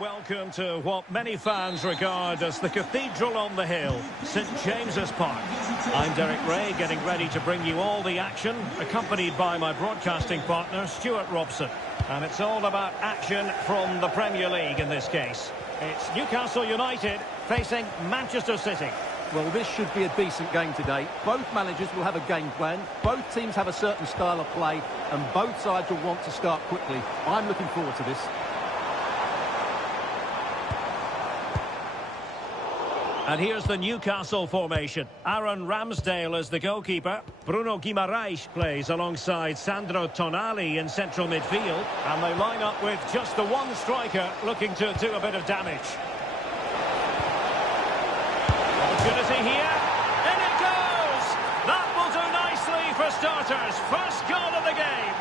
welcome to what many fans regard as the cathedral on the hill, St James's Park. I'm Derek Ray, getting ready to bring you all the action, accompanied by my broadcasting partner, Stuart Robson. And it's all about action from the Premier League in this case. It's Newcastle United facing Manchester City. Well, this should be a decent game today. Both managers will have a game plan. Both teams have a certain style of play, and both sides will want to start quickly. I'm looking forward to this. And here's the Newcastle formation. Aaron Ramsdale is the goalkeeper. Bruno Guimaraes plays alongside Sandro Tonali in central midfield. And they line up with just the one striker looking to do a bit of damage. Opportunity here. In it goes! That will do nicely for starters. First goal of the game.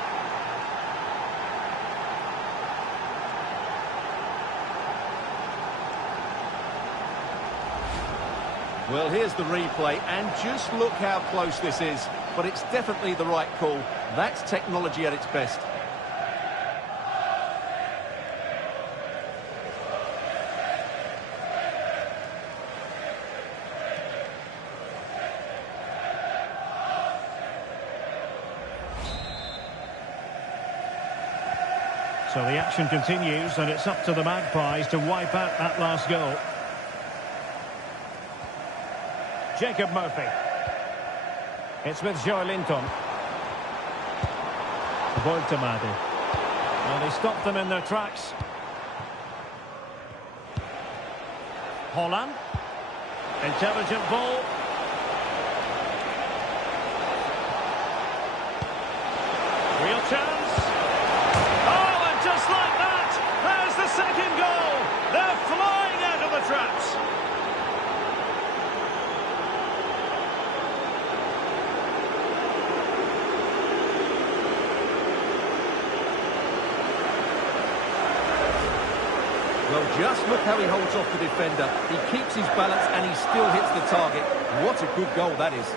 Well, here's the replay, and just look how close this is. But it's definitely the right call. That's technology at its best. So the action continues, and it's up to the Magpies to wipe out that last goal. Jacob Murphy. It's with Joelinton. Voltemade. Well, they stopped them in their tracks. Holland. Intelligent ball. Real chance. Oh, and just like that, there's the second goal. They're flying out of the traps. Well, just look how he holds off the defender. He keeps his balance and he still hits the target. What a good goal that is.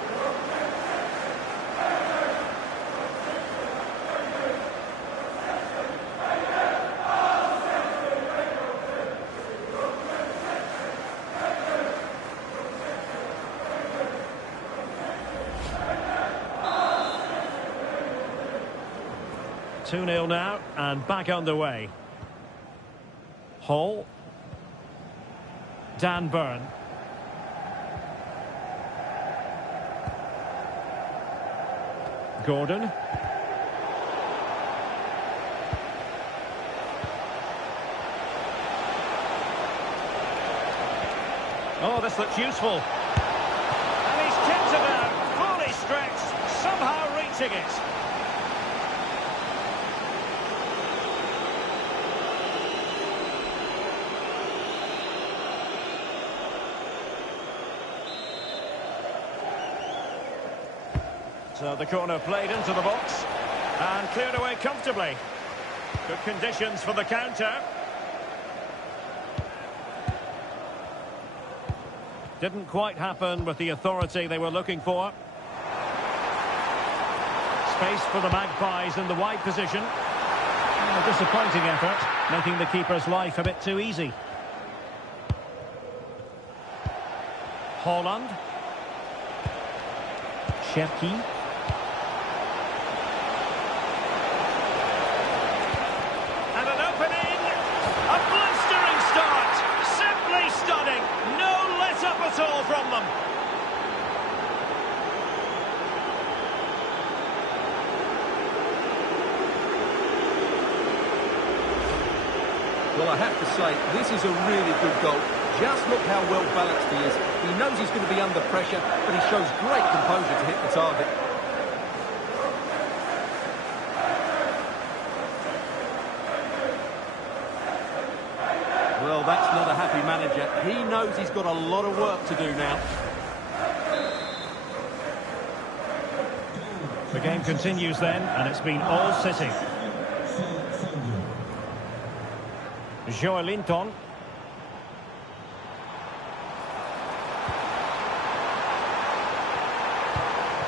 Two 2-0 now, and back underway. Hall. Dan Burn. Gordon. Oh, this looks useful. And he's kicked it out, fully stretched, somehow reaching it. So the corner played into the box and cleared away comfortably. Good conditions for the counter. Didn't quite happen with the authority they were looking for. Space for the Magpies in the wide position. A disappointing effort, making the keeper's life a bit too easy. Holland. Cherki. At all from them. Well, I have to say, this is a really good goal. Just look how well balanced he is. He knows he's going to be under pressure, but he shows great composure to hit the target. Well, that's not a happy manager. He knows he's got a lot of work to do now. The game continues then, and it's been all City. Joelinton.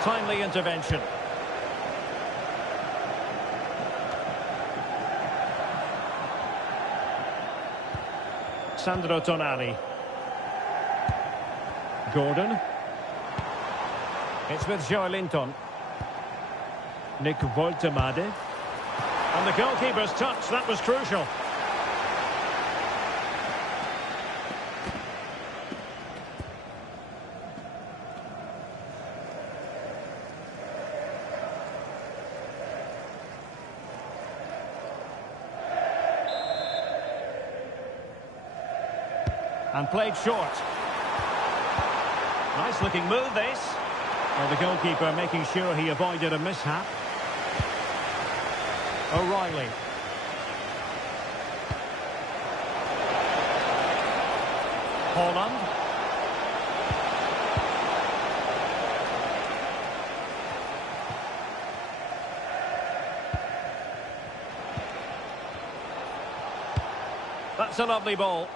Timely intervention. Sandro Tonali. Gordon. It's with Joelinton. Nick Woltemade. And the goalkeeper's touch, that was crucial. And played short. Nice looking move this. Well, the goalkeeper making sure he avoided a mishap. O'Reilly. Haaland. That's a lovely ball.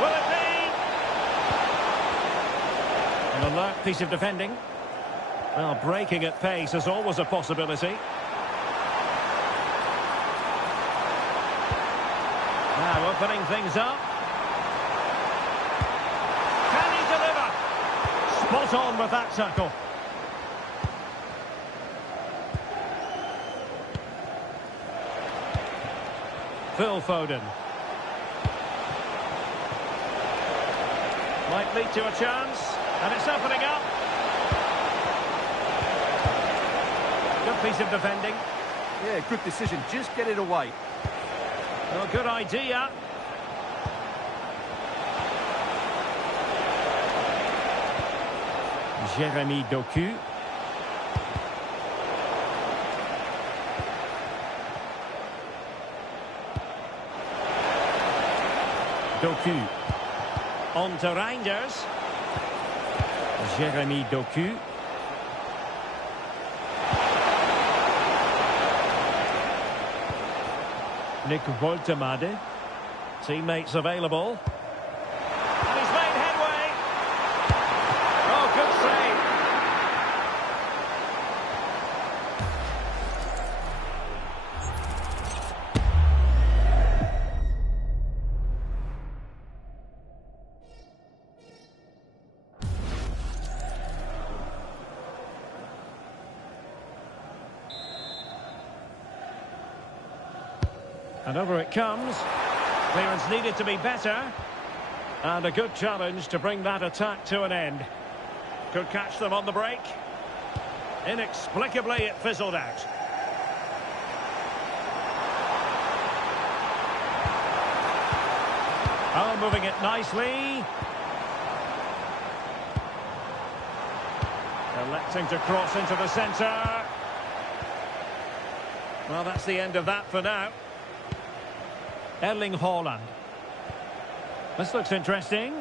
Will it be? An alert piece of defending. Well, breaking at pace is always a possibility. Now opening things up. Can he deliver? Spot on with that tackle. Phil Foden. Might lead to a chance. And it's opening up. Good piece of defending. Yeah, good decision. Just get it away. Well, good idea. Jeremy Doku. Doku. On to Reinders. Jeremy Doku. Nick Woltemade. Teammates available. And he's made headway. Oh, good save. And over it comes. Clearance needed to be better. And a good challenge to bring that attack to an end. Could catch them on the break. Inexplicably, it fizzled out. Oh, moving it nicely. Electing to cross into the centre. Well, that's the end of that for now. Erling Haaland. This looks interesting.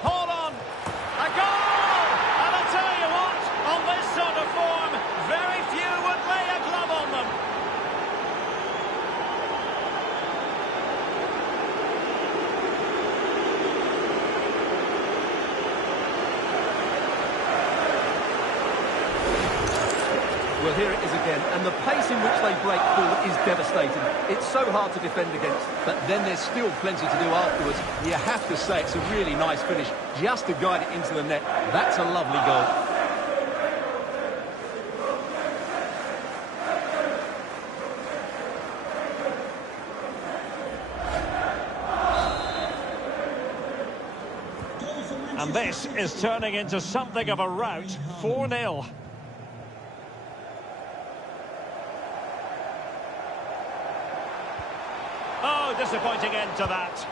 Haaland! A goal! And I'll tell you what, on this sort of form, very few would lay a glove on them. Well, here it is again, and the pace in which they break forward is devastating. It's so hard to defend against, but then there's still plenty to do afterwards. You have to say it's a really nice finish, just to guide it into the net. That's a lovely goal. And this is turning into something of a rout. 4-0. Oh, disappointing end to that.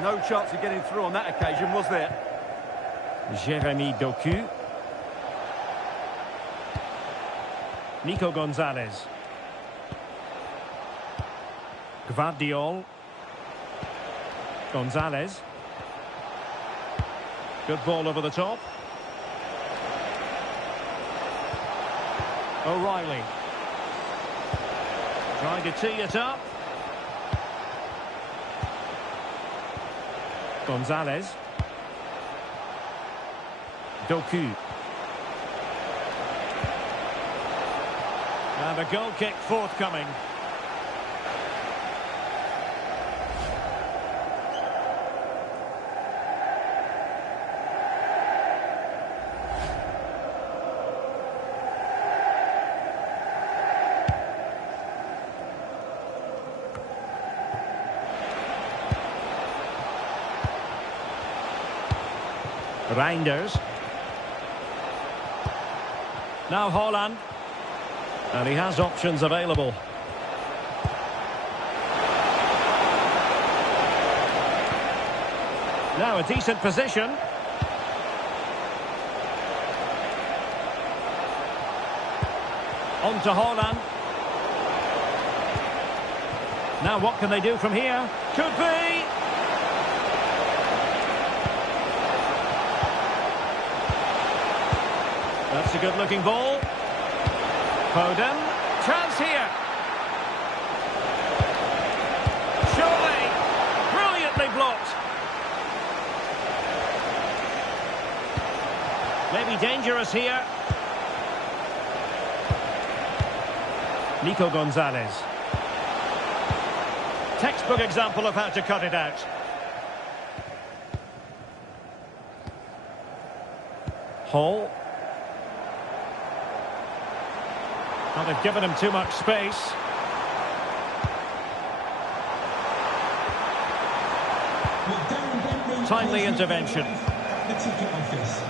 No chance of getting through on that occasion, was there? Jeremy Doku. Nico Gonzalez. Gvardiol. Gonzalez. Good ball over the top. O'Reilly. Trying to tee it up. Gonzalez. Doku. And a goal kick forthcoming. Reinders. Now Haaland. And he has options available. Now a decent position. On to Haaland. Now what can they do from here? Could be! That's a good-looking ball. Foden. Chance here. Surely. Brilliantly blocked. Maybe dangerous here. Nico Gonzalez. Textbook example of how to cut it out. Hall. Well, they've given him too much space. Timely intervention. The ticket office.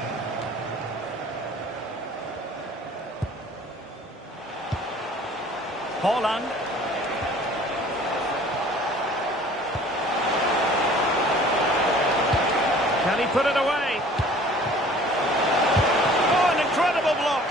Haaland. Can he put it away? Oh, an incredible block.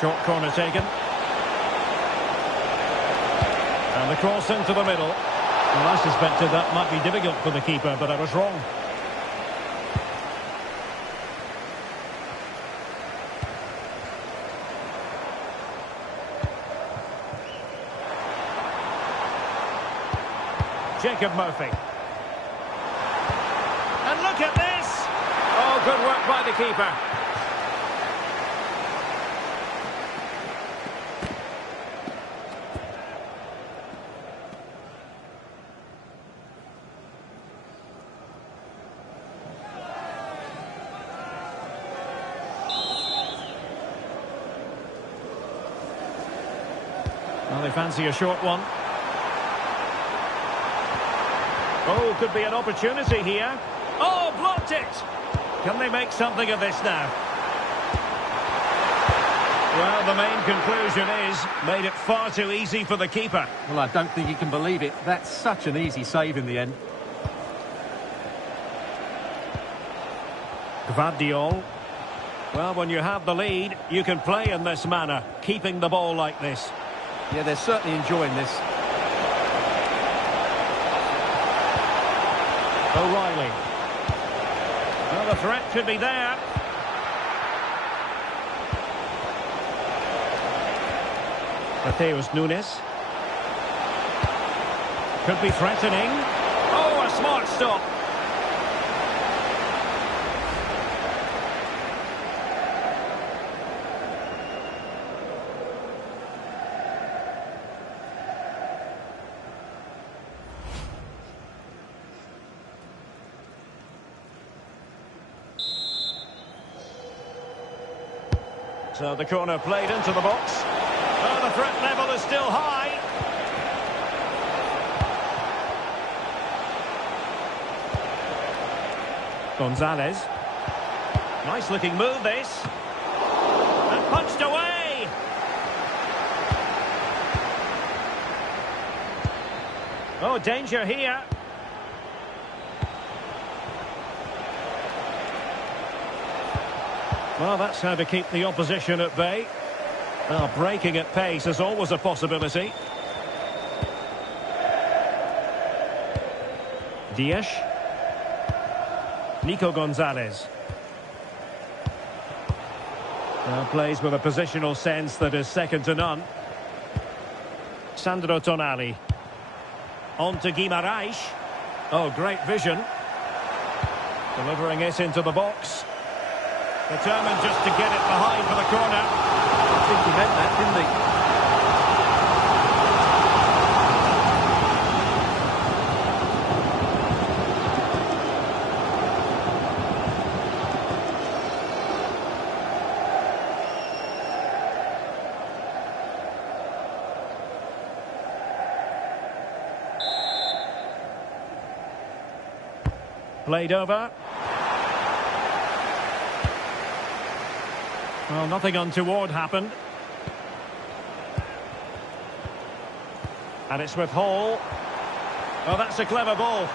Short corner taken. And the cross into the middle. Well, I suspected that might be difficult for the keeper, but I was wrong. Jacob Murphy. And look at this! Oh, good work by the keeper. Well, they fancy a short one. Oh, could be an opportunity here. Oh, blocked it! Can they make something of this now? Well, the main conclusion is, made it far too easy for the keeper. Well, I don't think you can believe it. That's such an easy save in the end. Gvardiol. Well, when you have the lead, you can play in this manner, keeping the ball like this. Yeah, they're certainly enjoying this. O'Reilly. Well, the threat could be there. Mateus Nunes. Could be threatening. Oh, a smart stop. So the corner played into the box. Oh, the threat level is still high. Gonzalez. Nice looking move this. And punched away. Oh, danger here. Well, that's how to keep the opposition at bay. Well, breaking at pace is always a possibility. Dias. Nico Gonzalez. Now plays with a positional sense that is second to none. Sandro Tonali. On to Guimaraes. Oh, great vision. Delivering it into the box. Determined just to get it behind for the corner. I think he meant that, didn't he? Played over. Well, nothing untoward happened. And it's with Hall. Oh, that's a clever ball.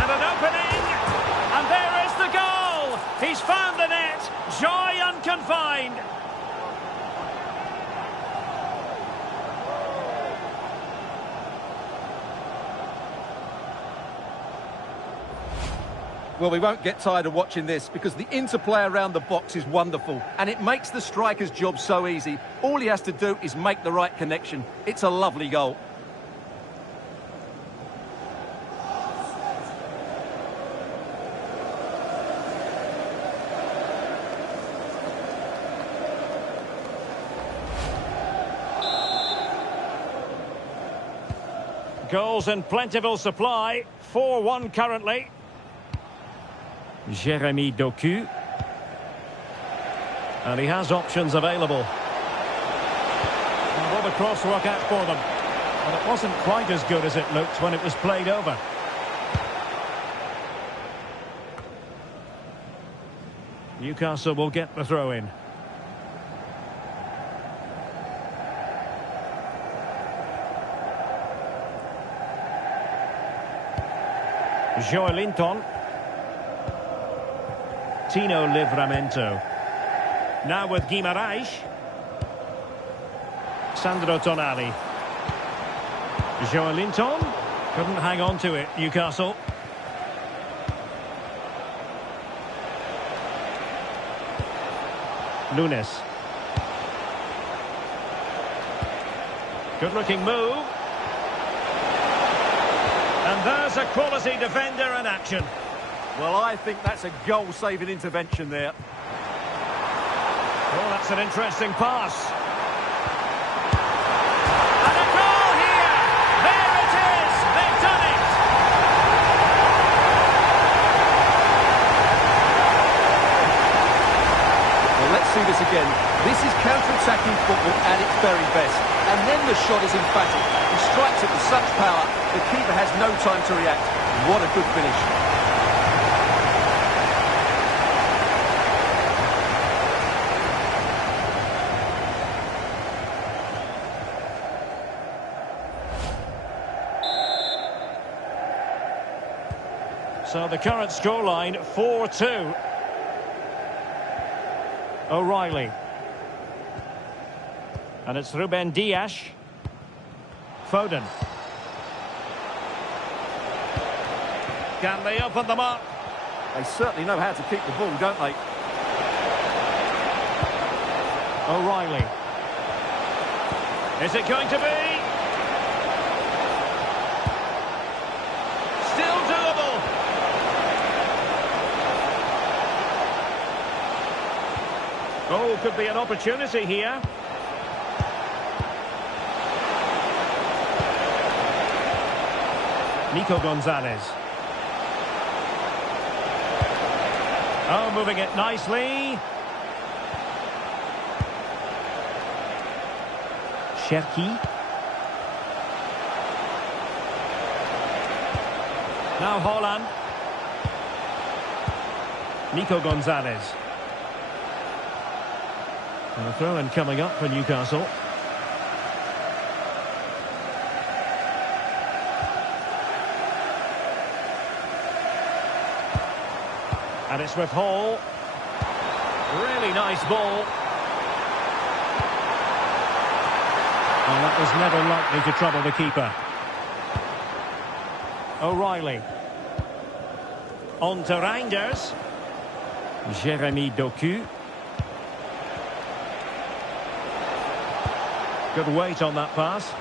And an opening. And there is the goal. He's found the net. Joy unconfined. Well, we won't get tired of watching this because the interplay around the box is wonderful and it makes the striker's job so easy. All he has to do is make the right connection. It's a lovely goal. Goals in plentiful supply. 4-1 currently. Jeremy Doku. And he has options available. And will the cross work out for them? Well, it wasn't quite as good as it looked when it was played over. Newcastle will get the throw in. Joelinton. Tino Livramento. Now with Guimarães. Sandro Tonali. Joelinton. Couldn't hang on to it, Newcastle. Nunes. Good looking move. And there's a quality defender in action. Well, I think that's a goal-saving intervention there. Oh, that's an interesting pass. And a goal here! There it is! They've done it! Well, let's see this again. This is counter-attacking football at its very best. And then the shot is emphatic. He strikes it with such power, the keeper has no time to react. What a good finish. So the current scoreline, 4-2. O'Reilly. And it's Ruben Dias. Foden. Can they open them up? They certainly know how to keep the ball, don't they? O'Reilly. Is it going to be? Still doable. Oh, could be an opportunity here. Nico Gonzalez. Oh, moving it nicely. Cherki. Now Holland. Nico Gonzalez. And a throw-in coming up for Newcastle. And it's with Hall. Really nice ball. And that was never likely to trouble the keeper. O'Reilly. On to Reinders. Jeremy Doku. Good weight on that pass.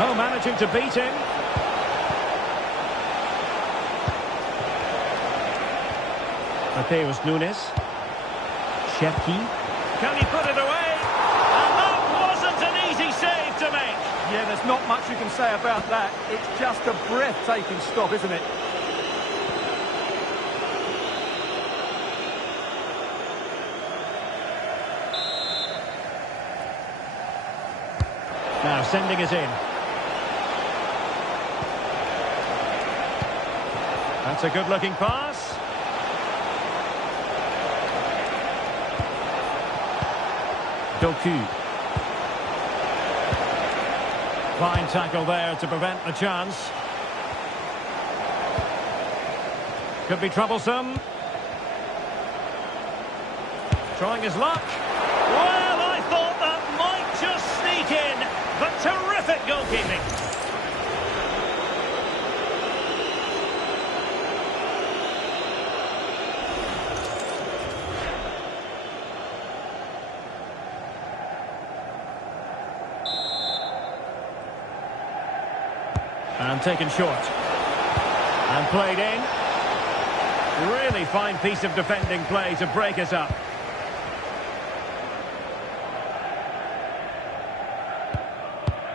Oh, managing to beat him. Mateus Nunes. Cherki. Can he put it away? And that wasn't an easy save to make. Yeah, there's not much you can say about that. It's just a breathtaking stop, isn't it? Now sending it in. That's a good-looking pass. Doku. Fine tackle there to prevent the chance. Could be troublesome. Trying his luck. Well, I thought that might just sneak in, but terrific goalkeeping. And taken short. And played in. Really fine piece of defending play to break us up.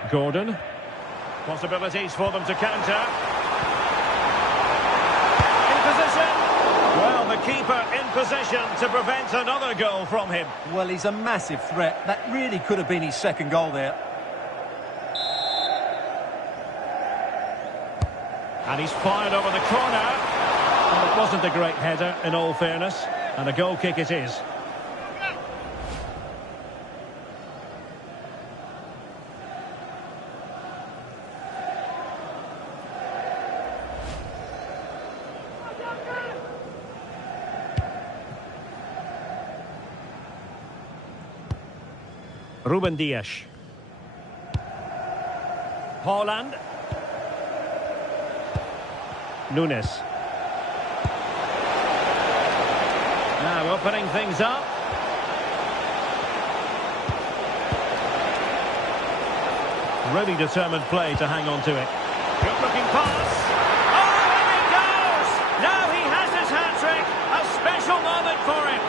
Gordon. Possibilities for them to counter. In position. Well, the keeper in position to prevent another goal from him. Well, he's a massive threat. That really could have been his second goal there. And he's fired over the corner. Well, it wasn't a great header, in all fairness. And a goal kick it is. Ruben Dias. Haaland. Nunes. Now opening things up. Really determined play to hang on to it. Good looking pass. Oh, and he goes! Now he has his hat-trick. A special moment for him.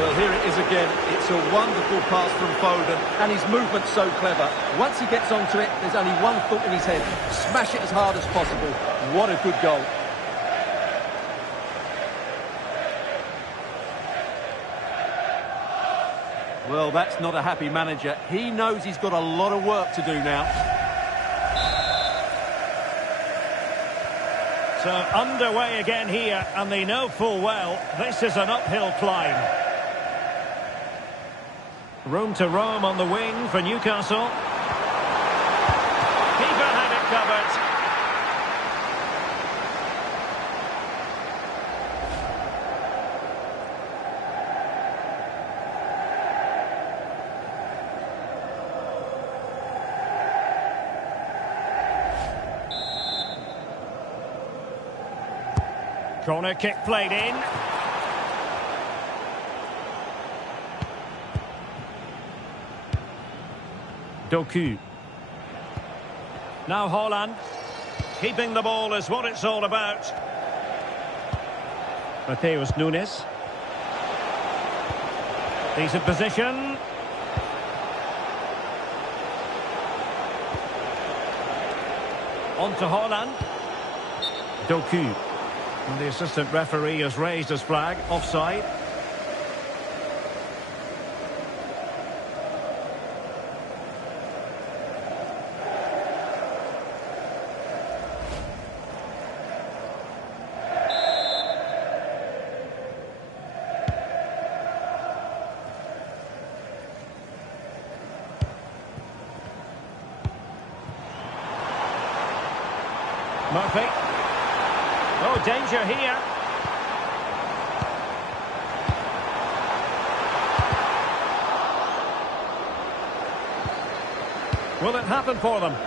Well, here it is again. It's a wonderful pass from Foden, and his movement's so clever. Once he gets onto it, there's only one thought in his head. Smash it as hard as possible. What a good goal. Well, that's not a happy manager. He knows he's got a lot of work to do now. So underway again here, and they know full well this is an uphill climb. Room to roam on the wing for Newcastle. Keeper had it covered. Corner kick played in. Doku. Now Haaland. Keeping the ball is what it's all about. Mateus Nunes. Decent position. On to Haaland. Doku. And the assistant referee has raised his flag. Offside. Murphy. Oh, danger here. Will it happen for them? And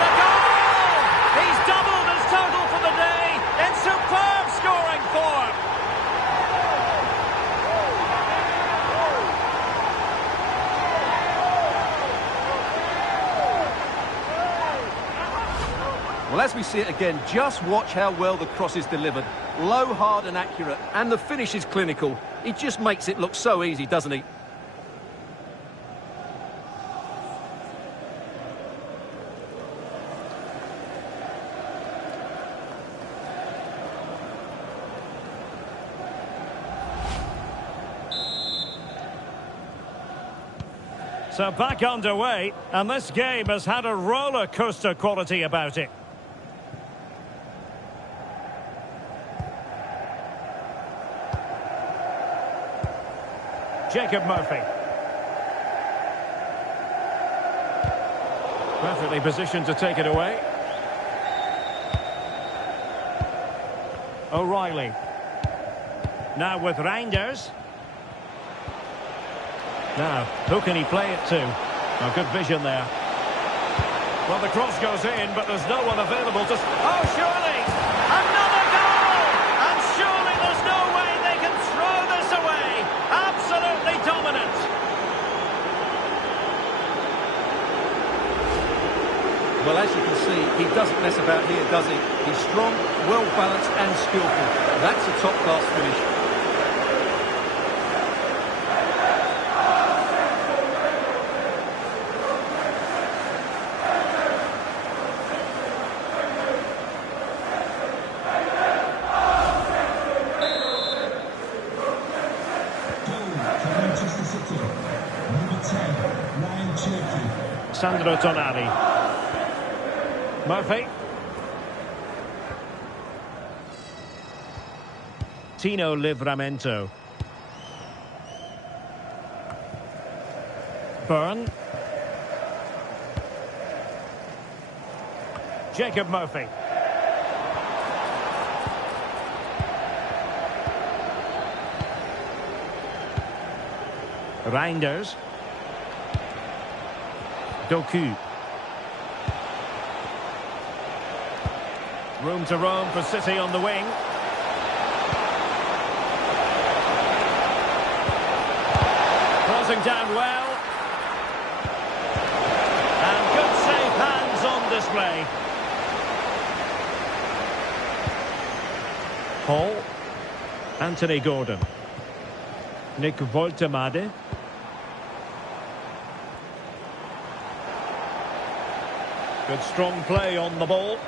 a goal! He's doubled his total for the day in superb scoring form. Well, as we see it again, just watch how well the cross is delivered. Low, hard and accurate, and the finish is clinical. He just makes it look so easy, doesn't he? So back underway, and this game has had a roller coaster quality about it. Jacob Murphy. Perfectly positioned to take it away. O'Reilly. Now with Reinders. Now, who can he play it to? Oh, good vision there. Well, the cross goes in, but there's no one available to... Oh, surely! Another goal! And surely there's no way they can throw this away! Absolutely dominant! Well, as you can see, he doesn't mess about here, does he? He's strong, well-balanced and skillful. That's a top-class finish. Sandro Tonali. Murphy. Tino Livramento. Byrne. Jacob Murphy. Reinders. Doku. Room to roam for City on the wing. Closing down well. And good safe hands on display. Hall. Anthony Gordon. Nick Woltemade. Good strong play on the ball.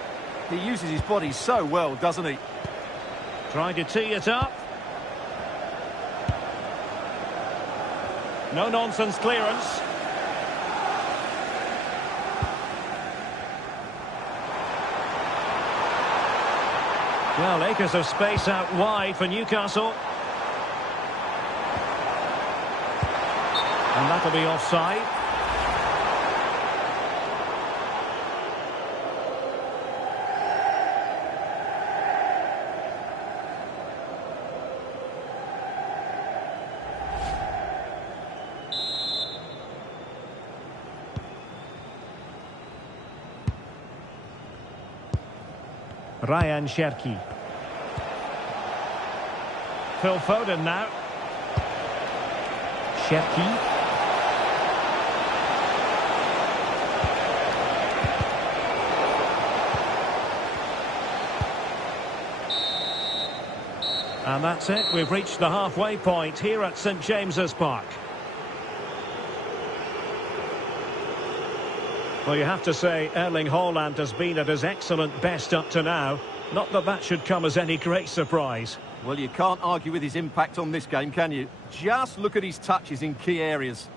He uses his body so well, doesn't he? Trying to tee it up. No-nonsense clearance. Well, acres of space out wide for Newcastle. And that'll be offside. Ryan Cherki. Phil Foden now. Cherki. And that's it. We've reached the halfway point here at St James's Park. Well, you have to say Erling Haaland has been at his excellent best up to now. Not that that should come as any great surprise. Well, you can't argue with his impact on this game, can you? Just look at his touches in key areas.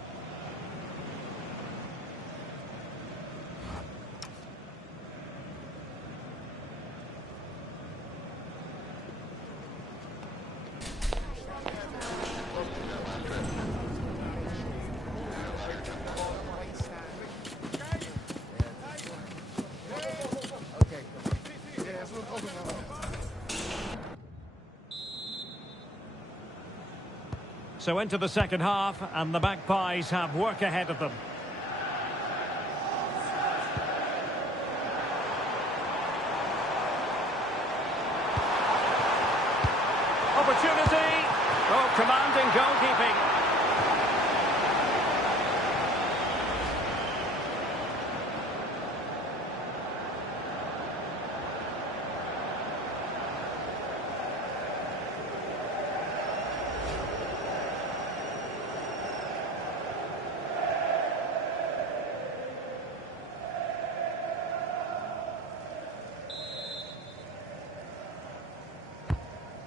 So into the second half, and the Magpies have work ahead of them. Opportunity! Oh, commanding goalkeeping.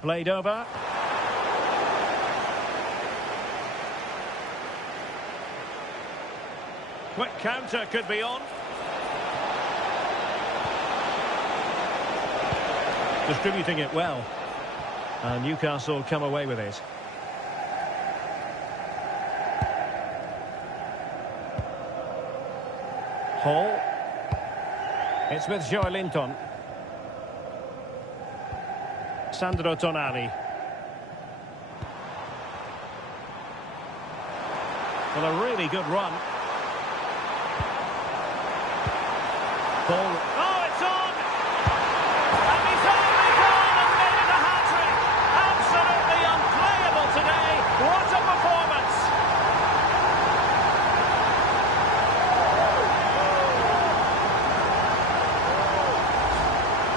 Played over. Quick counter could be on. Distributing it well. And Newcastle come away with it. Hall. It's with Joelinton. Sandro Tonali. Well, a really good run. Ball. Oh, it's on! And he's only gone and made it a hat-trick! Absolutely unplayable today. What a performance!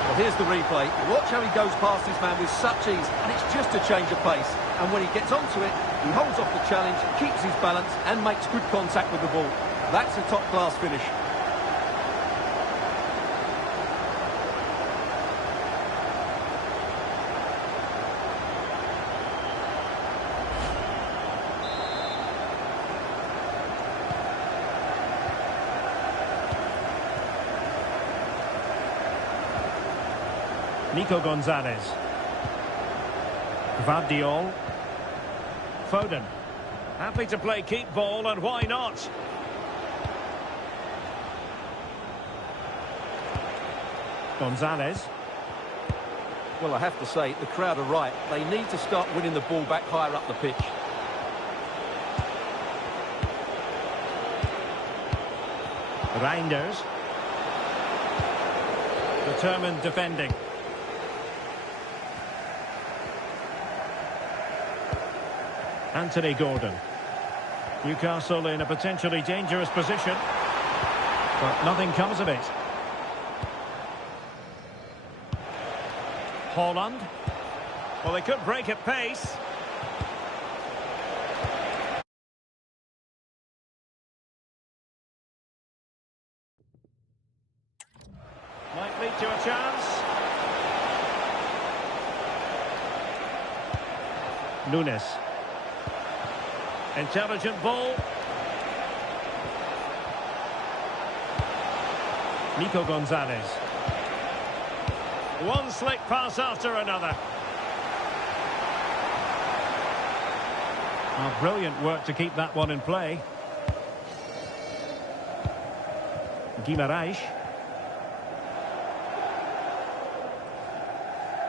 Well, here's the replay. Watch how he goes past his man with such ease, and it's just a change of pace. And when he gets onto it, he holds off the challenge, keeps his balance, and makes good contact with the ball. That's a top-class finish. Nico Gonzalez. Gvardiol. Foden. Happy to play keep ball, and why not? Gonzalez. Well, I have to say, the crowd are right. They need to start winning the ball back higher up the pitch. Reinders. Determined defending. Anthony Gordon. Newcastle in a potentially dangerous position, but nothing comes of it. Haaland. Well, they could break at pace. Might lead to a chance. Nunes. Intelligent ball. Nico Gonzalez. One slick pass after another. Oh, brilliant work to keep that one in play. Guimaraes.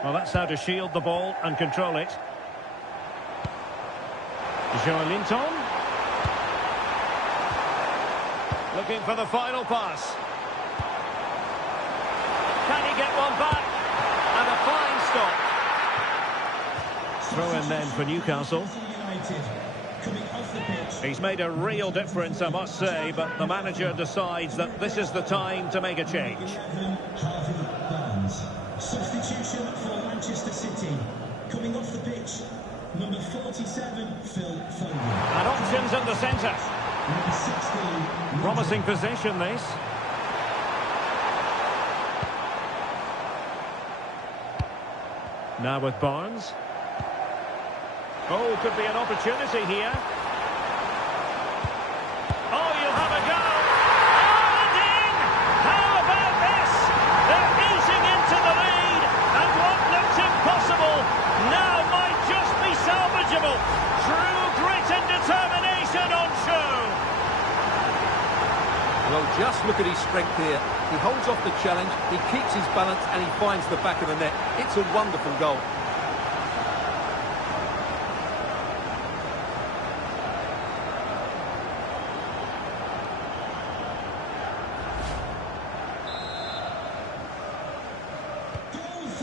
Well, that's how to shield the ball and control it. Joelinton. Looking for the final pass. Can he get one back? And a fine stop. Throw in then for Newcastle. He's made a real difference, I must say, but the manager decides that this is the time to make a change. Substitution for Manchester City. Coming off the pitch, number 47, Phil Foden. And options in the centre. Number 16. Promising position, this. Now with Barnes. Oh, could be an opportunity here. Oh, you'll have a go. Oh, and in! How about this? They're easing into the lead, and what looks impossible now might just be salvageable. True grit and determination on show. Well, just look at his strength here. He holds off the challenge, he keeps his balance, and he finds the back of the net. It's a wonderful goal.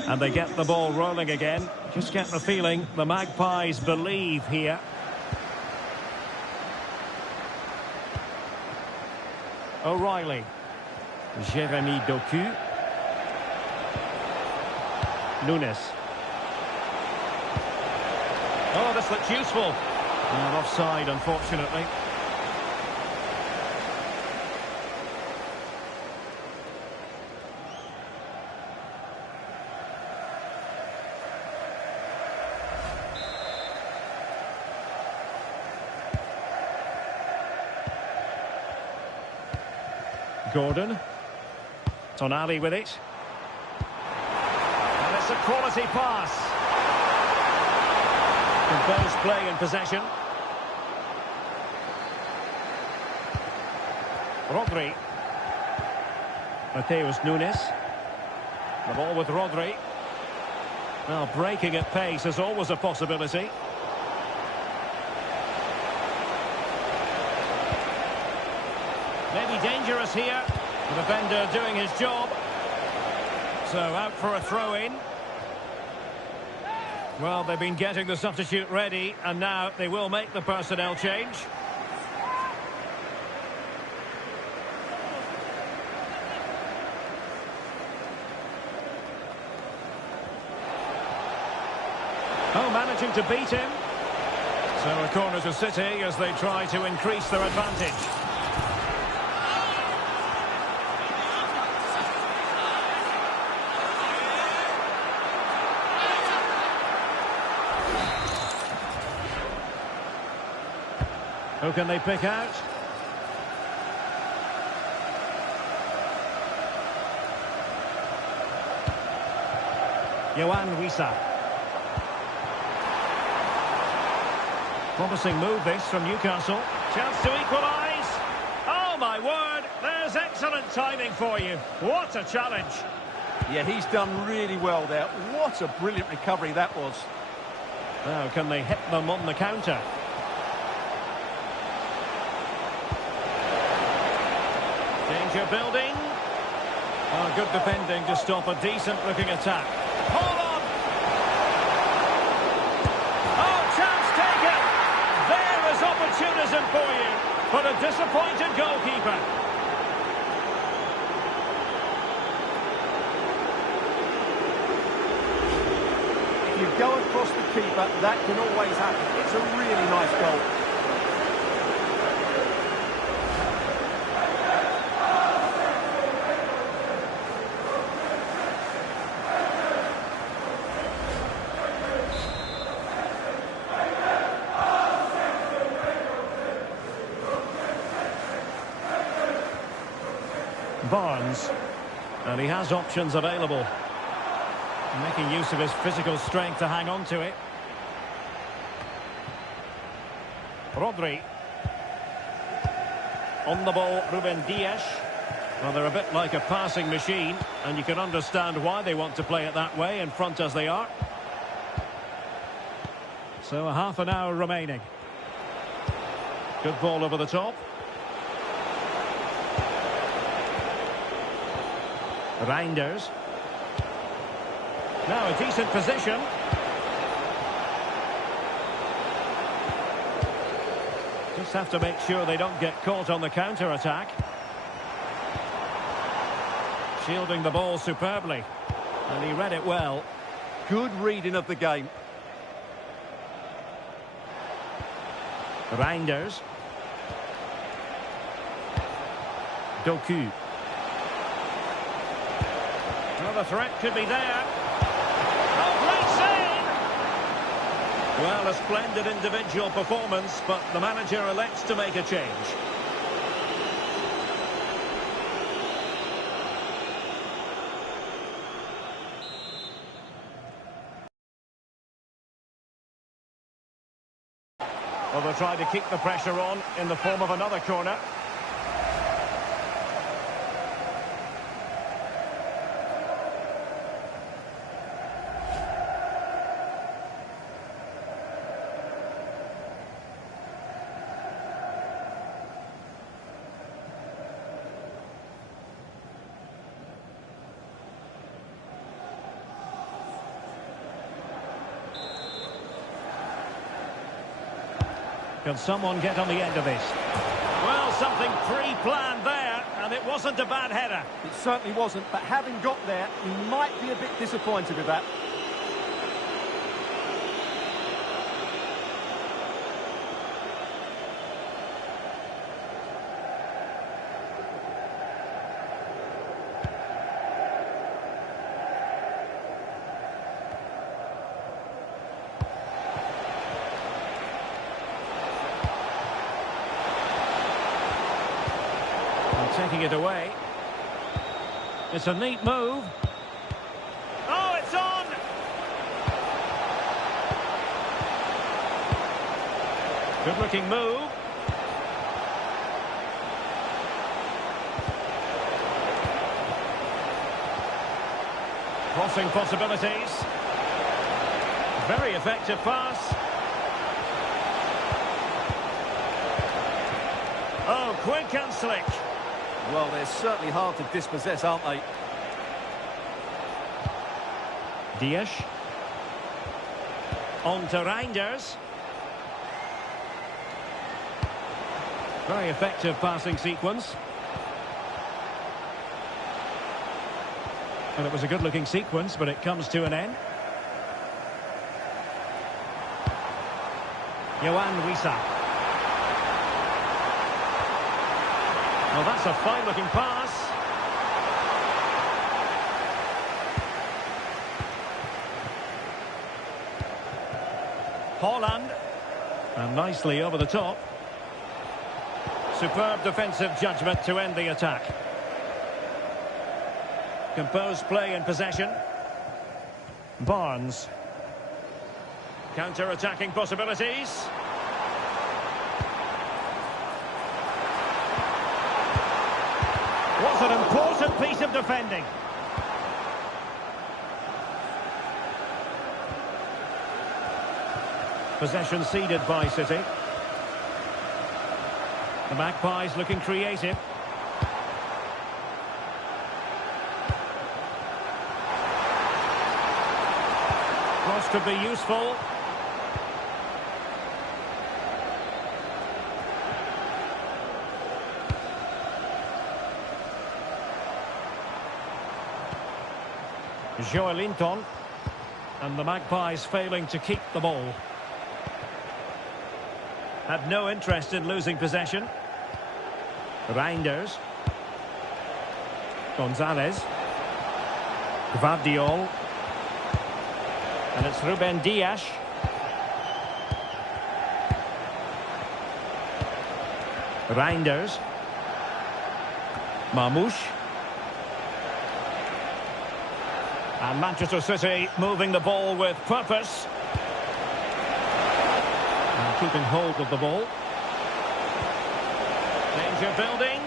And they get the ball rolling again. Just get the feeling the Magpies believe here. O'Reilly. Jeremy Doku. Nunes. Oh, this looks useful. And offside, unfortunately. Gordon. Tonali with it. And it's a quality pass. Composed play in possession. Rodri. Mateus Nunes. The ball with Rodri. Well, breaking at pace is always a possibility. Maybe dangerous here. The defender doing his job. So out for a throw-in. Well, they've been getting the substitute ready, and now they will make the personnel change. Oh, managing to beat him. So a corner to City as they try to increase their advantage. Who can they pick out? Yohan Wissa. Promising move this from Newcastle. Chance to equalise. Oh my word, there's excellent timing for you. What a challenge. Yeah, he's done really well there. What a brilliant recovery that was. Now can they hit them on the counter? Danger building. Oh, good defending to stop a decent looking attack. Hold on. Opportunism for you, but a disappointed goalkeeper. If you go across the keeper, that can always happen. It's a really nice goal. Barnes, and he has options available, making use of his physical strength to hang on to it. Rodri. On the ball, Ruben Dias. Well, they're a bit like a passing machine, and you can understand why they want to play it that way, in front as they are. So a half an hour remaining. Good ball over the top. Reinders. Now a decent position. Just have to make sure they don't get caught on the counter-attack. Shielding the ball superbly. And he read it well. Good reading of the game. Reinders. Doku. Well, the threat could be there. Oh, great save! Well, a splendid individual performance, but the manager elects to make a change. Well, they'll try to keep the pressure on in the form of another corner. Can someone get on the end of this? Well, something pre-planned there, and it wasn't a bad header. It certainly wasn't, but having got there, he might be a bit disappointed with that. Taking it away. It's a neat move. Oh, it's on! Good-looking move. Crossing possibilities. Very effective pass. Oh, quick and slick. Well, they're certainly hard to dispossess, aren't they? Dias. On to Reinders. Very effective passing sequence. And it was a good-looking sequence, but it comes to an end. Johan Wissa. Well, that's a fine-looking pass. Holland. And nicely over the top. Superb defensive judgment to end the attack. Composed play in possession. Barnes. Counter-attacking possibilities. What an important piece of defending. Possession ceded by City. The Magpies looking creative. Cross could be useful. Joelinton. And the Magpies failing to keep the ball. Had no interest in losing possession. Reinders. Gonzalez. Gvardiol. And it's Ruben Dias. Reinders. Marmoush. And Manchester City moving the ball with purpose. And keeping hold of the ball. Danger building.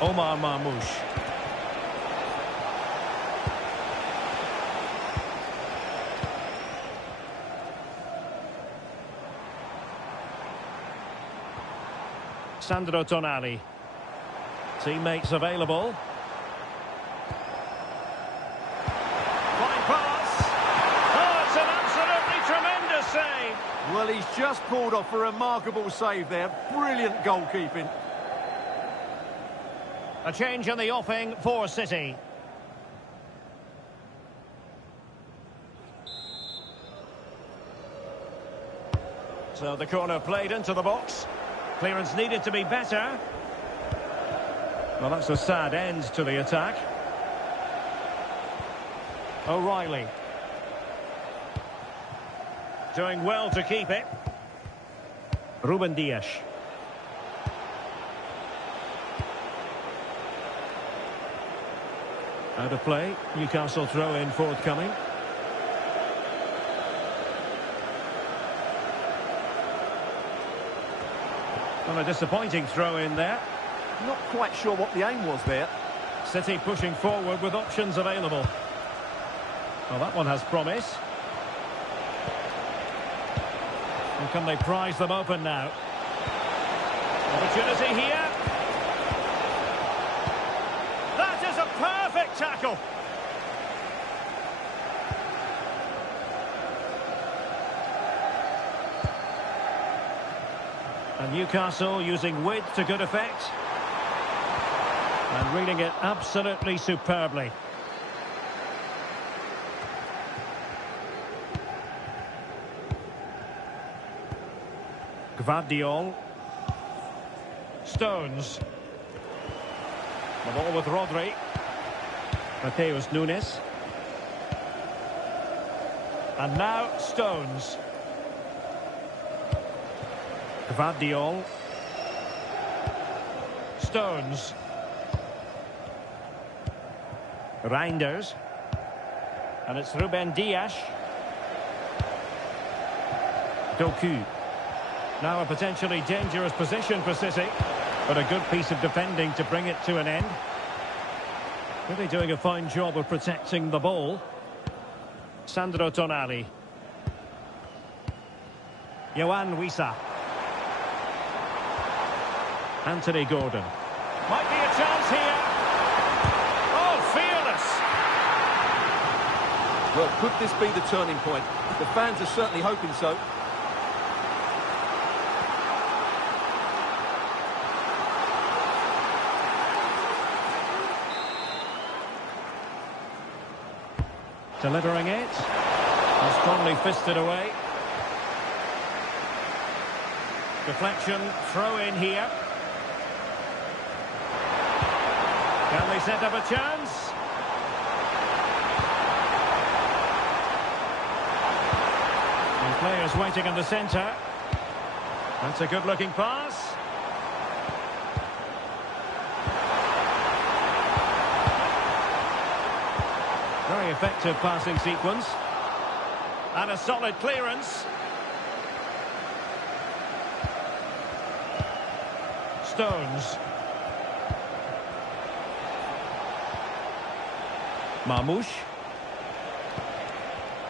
Omar Marmoush. Sandro Tonali. Teammates available. Fine pass. Oh, it's an absolutely tremendous save. Well, he's just pulled off a remarkable save there. Brilliant goalkeeping. A change in the offing for City. So the corner played into the box. Clearance needed to be better. Well, that's a sad end to the attack. O'Reilly. Doing well to keep it. Ruben Dias. Out of play. Newcastle throw-in forthcoming. Well, a disappointing throw-in there. Not quite sure what the aim was there. City pushing forward with options available. Well, that one has promise. And can they prize them open now? Opportunity here. That is a perfect tackle. And Newcastle using width to good effect. And reading it absolutely superbly. Gvardiol. Stones. The ball with Rodri. Mateus Nunes. And now Stones. Gvardiol. Stones. Reinders. And it's Ruben Dias. Doku. Now a potentially dangerous position for City, but a good piece of defending to bring it to an end. Really doing a fine job of protecting the ball. Sandro Tonali. Yohan Wissa. Anthony Gordon. Might be a chance here. Oh, fearless. Well, could this be the turning point? The fans are certainly hoping so. Delivering it. And strongly fisted away. Deflection, throw in here. Can they set up a chance? And players waiting in the centre. That's a good-looking pass. Very effective passing sequence. And a solid clearance. Stones. Marmoush.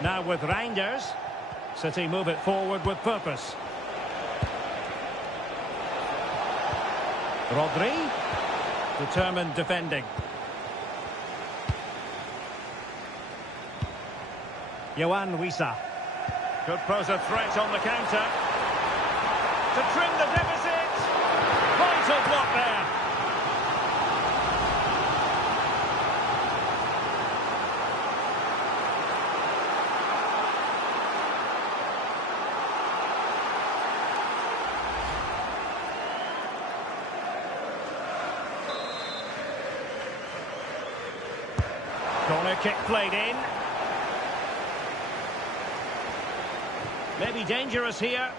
Now with Reinders. City move it forward with purpose. Rodri. Determined defending. Yohan Wissa. Could pose a threat on the counter. To trim the deficit. Vital block there. Corner kick played in. Maybe dangerous here.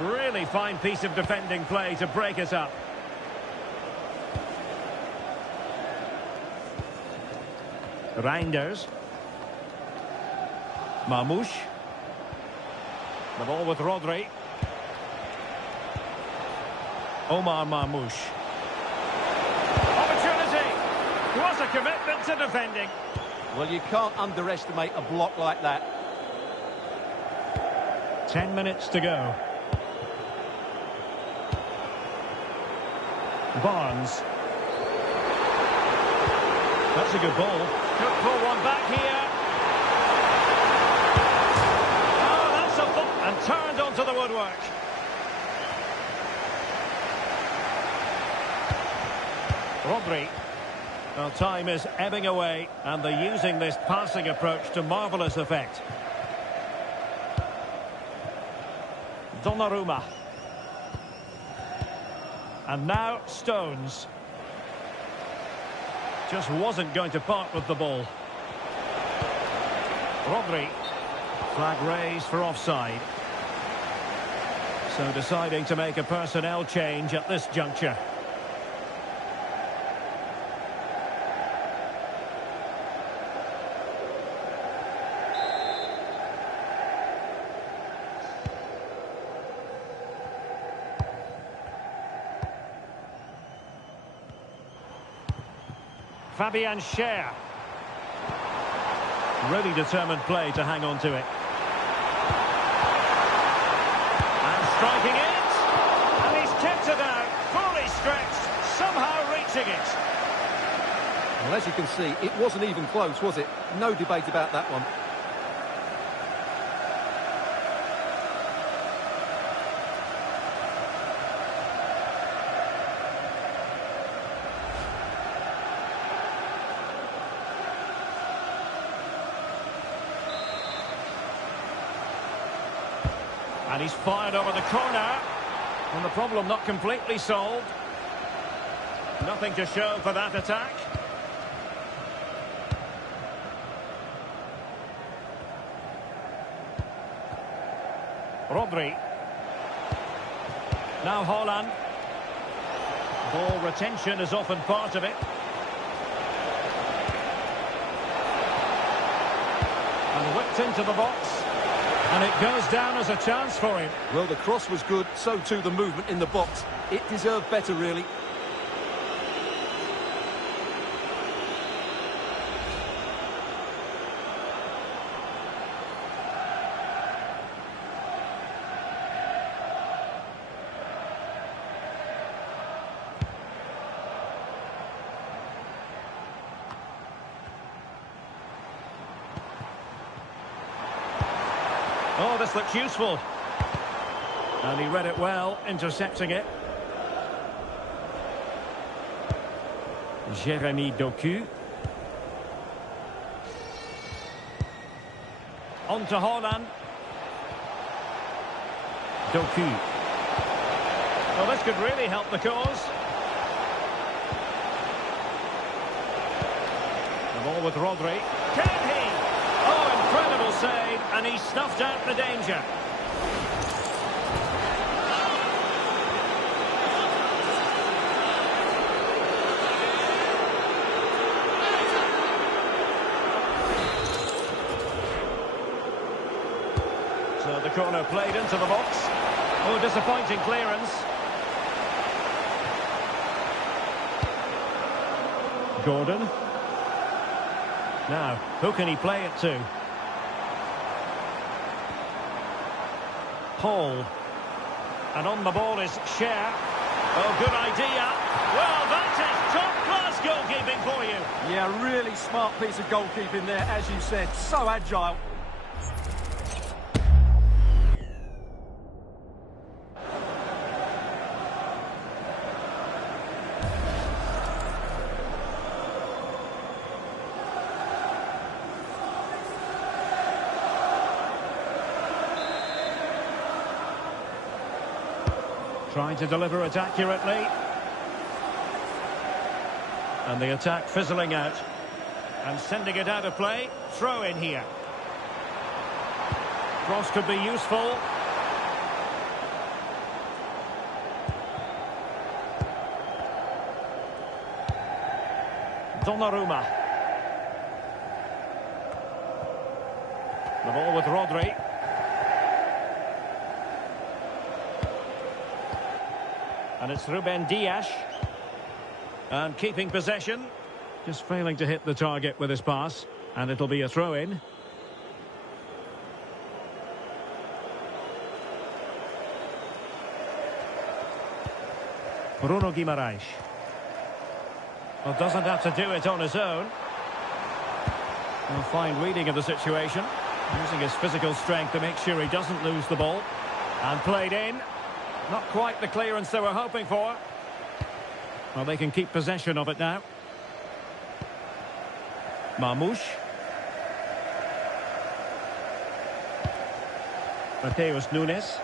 Really fine piece of defending play to break us up. Reinders. Marmoush. The ball with Rodri. Omar Marmoush. Opportunity. Was a commitment to defending. Well, you can't underestimate a block like that. 10 minutes to go. Barnes. That's a good ball. Could pull one back here. Oh, that's a ball. And turned onto the woodwork. Rodri. Well, time is ebbing away, and they're using this passing approach to marvellous effect. Donnarumma. And now Stones. Just wasn't going to part with the ball. Rodri. Flag raised for offside. So deciding to make a personnel change at this juncture. Fabian Schär. Really determined play to hang on to it. And striking it. And he's kept it out. Fully stretched. Somehow reaching it. Well, as you can see, it wasn't even close, was it? No debate about that one. And he's fired over the corner. And the problem not completely solved. Nothing to show for that attack. Rodri. Now Haaland. Ball retention is often part of it. And whipped into the box. And it goes down as a chance for him. Well, the cross was good, so too the movement in the box. It deserved better, really. Oh, this looks useful. And he read it well, intercepting it. Jeremy Doku. On to Holland. Doku. Well, this could really help the cause. The ball with Rodri. Can he? Oh, incredible save, and he snuffed out the danger. So the corner played into the box. Oh, disappointing clearance. Gordon. Now, who can he play it to? Paul. And on the ball is Cher. Oh, good idea. Well, that is top-class goalkeeping for you. Yeah, really smart piece of goalkeeping there, as you said. So agile. Trying to deliver it accurately. And the attack fizzling out. And sending it out of play. Throw in here. Cross could be useful. Donnarumma. The ball with Rodri. And it's Ruben Dias. And keeping possession. Just failing to hit the target with his pass. And it'll be a throw-in. Bruno Guimaraes. Well, doesn't have to do it on his own. A fine reading of the situation. Using his physical strength to make sure he doesn't lose the ball. And played in. Not quite the clearance they were hoping for. Well, they can keep possession of it now. Marmouche. Mateus Nunes.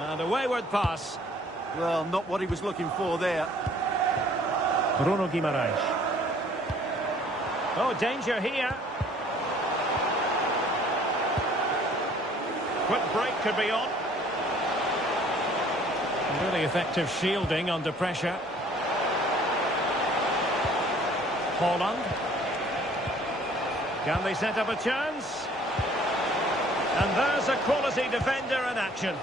And a wayward pass. Well, not what he was looking for there. Bruno Guimaraes. Oh, danger here. Quick break could be on. Really effective shielding under pressure. Holland. Can they set up a chance? And there's a quality defender in action.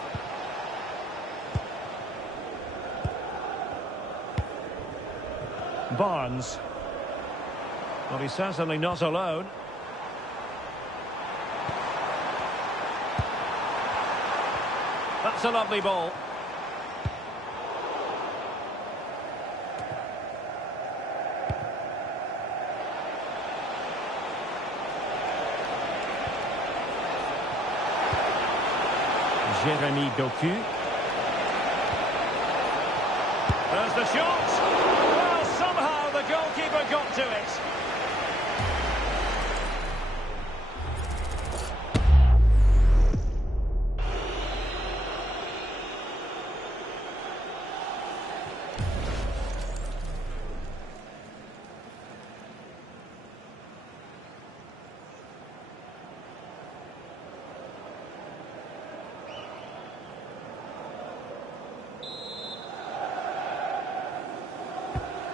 Barnes. Well, he's certainly not alone. That's a lovely ball. Jeremy Doku. There's the shot. Well, somehow the goalkeeper got to it.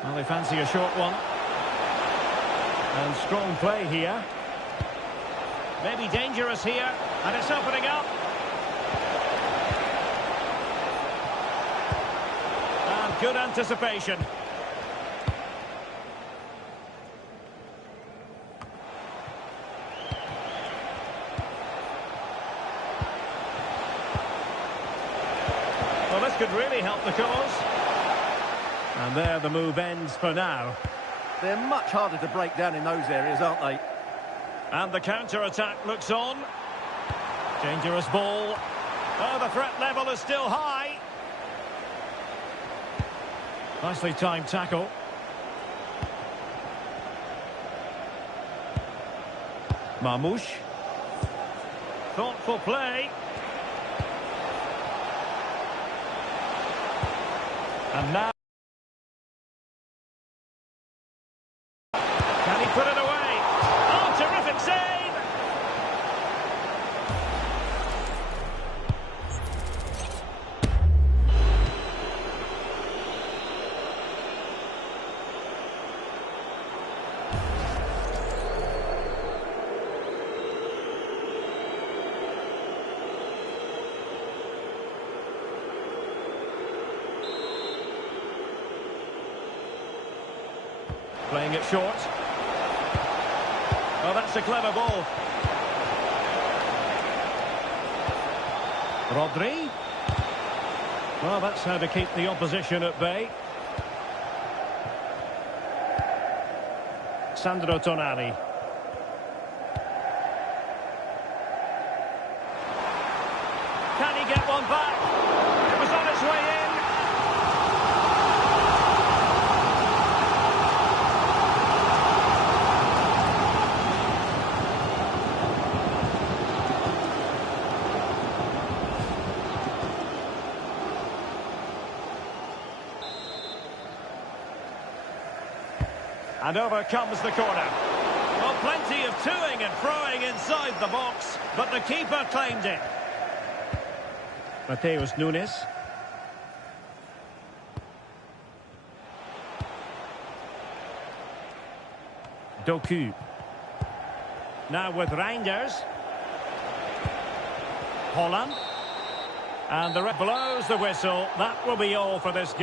Well, they fancy a short one. And strong play here. Maybe dangerous here. And it's opening up. And good anticipation. Well, this could really help the cause. And there the move ends for now. They're much harder to break down in those areas, aren't they? And the counter-attack looks on. Dangerous ball. Oh, the threat level is still high. Nicely timed tackle. Marmouche. Thoughtful play. And now... Can he put it away? Oh, terrific save! Playing it short. Well, that's a clever ball. Rodri. Well, that's how to keep the opposition at bay. Sandro Tonali. Can he get one back? It was on its way in. And over comes the corner. Well, plenty of toing and throwing inside the box, but the keeper claimed it. Mateus Nunes. Doku. Now with Reinders. Holland. And the ref blows the whistle. That will be all for this game.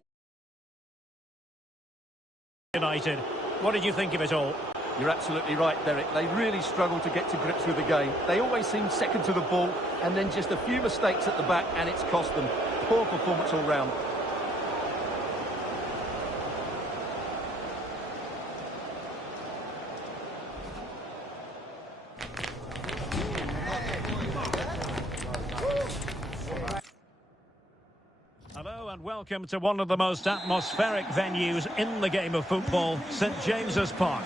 United. What did you think of it all? You're absolutely right, Derek. They really struggled to get to grips with the game. They always seem second to the ball, and then just a few mistakes at the back, and it's cost them. Poor performance all round. Hello and welcome to one of the most atmospheric venues in the game of football, St James's Park.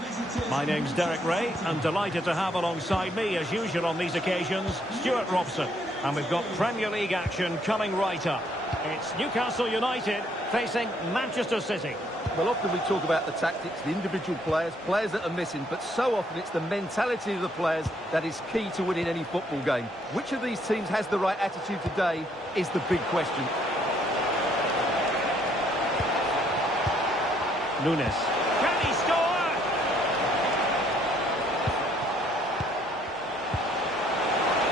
My name's Derek Ray. I'm delighted to have alongside me, as usual on these occasions, Stuart Robson. And we've got Premier League action coming right up. It's Newcastle United facing Manchester City. Well, often we talk about the tactics, the individual players that are missing, but so often it's the mentality of the players that is key to winning any football game. Which of these teams has the right attitude today is the big question. Nunes. Can he score?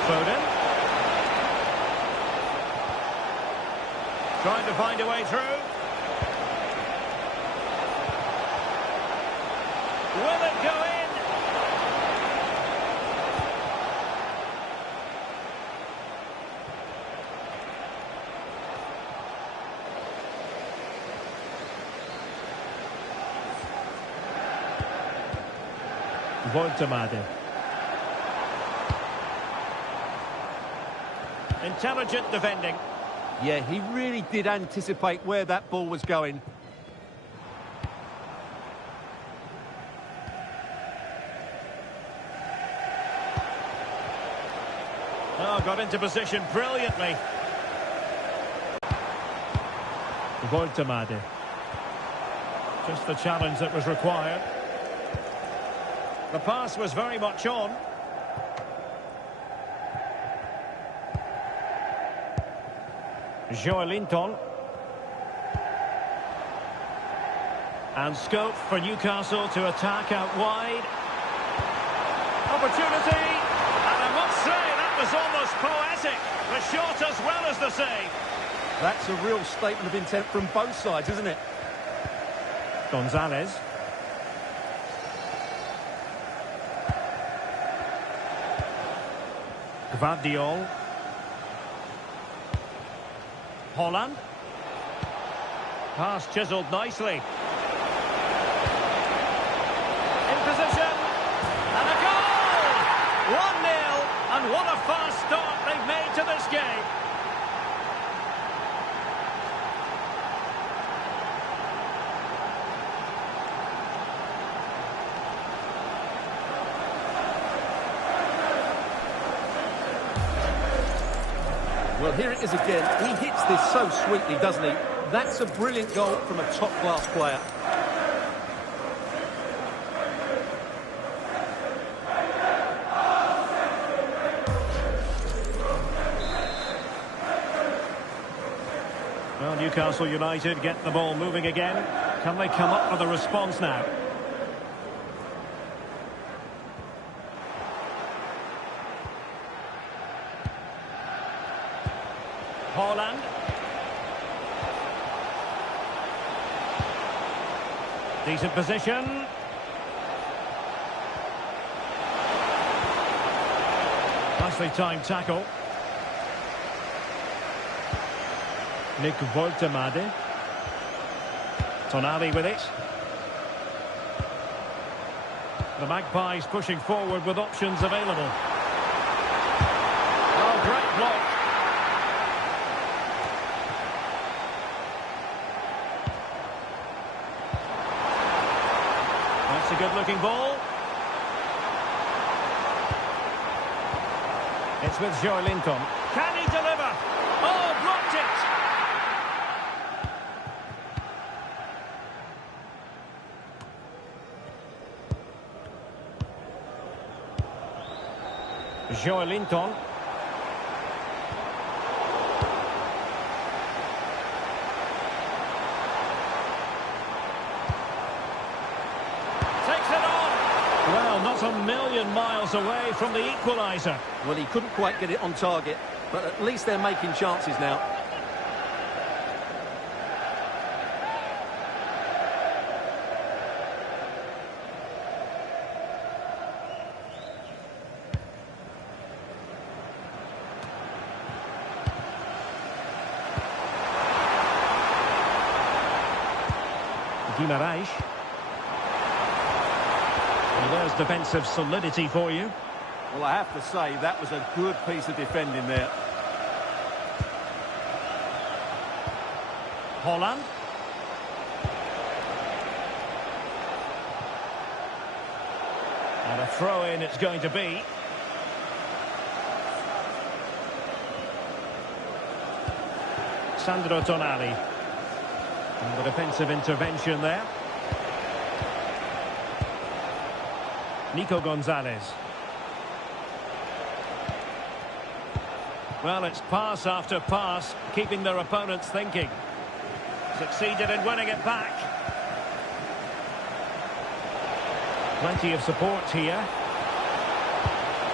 Foden. Trying to find a way through. Will it go in? Voltemade. Intelligent defending. Yeah, he really did anticipate where that ball was going. Oh, got into position brilliantly. Voltemade. Just the challenge that was required. The pass was very much on. Joelinton. And scope for Newcastle to attack out wide. Opportunity. And I must say, that was almost poetic. The shot as well as the save. That's a real statement of intent from both sides, isn't it? Gonzalez. Gvardiol. Holland. Pass chiselled nicely. In position. And a goal! 1-0. And what a fast start they've made to this game. Well, here it is again. He hits this so sweetly, doesn't he? That's a brilliant goal from a top-class player. Well, Newcastle United get the ball moving again. Can they come up with a response now? Holland. Decent position. Nicely timed tackle. Nick Woltemade. Tonali with it. The Magpies pushing forward with options available. Oh, great block. That's a good-looking ball. It's with Joelinton. Can he deliver? Oh, blocked it! Joelinton. Takes it on. Well, not a million miles away from the equaliser. Well, he couldn't quite get it on target, but at least they're making chances now. Guimaraes. Well, there's defensive solidity for you. Well, I have to say, that was a good piece of defending there. Holland. And a throw-in it's going to be. Sandro Tonali. And the defensive intervention there. Nico Gonzalez. Well, it's pass after pass, keeping their opponents thinking. Succeeded in winning it back. Plenty of support here.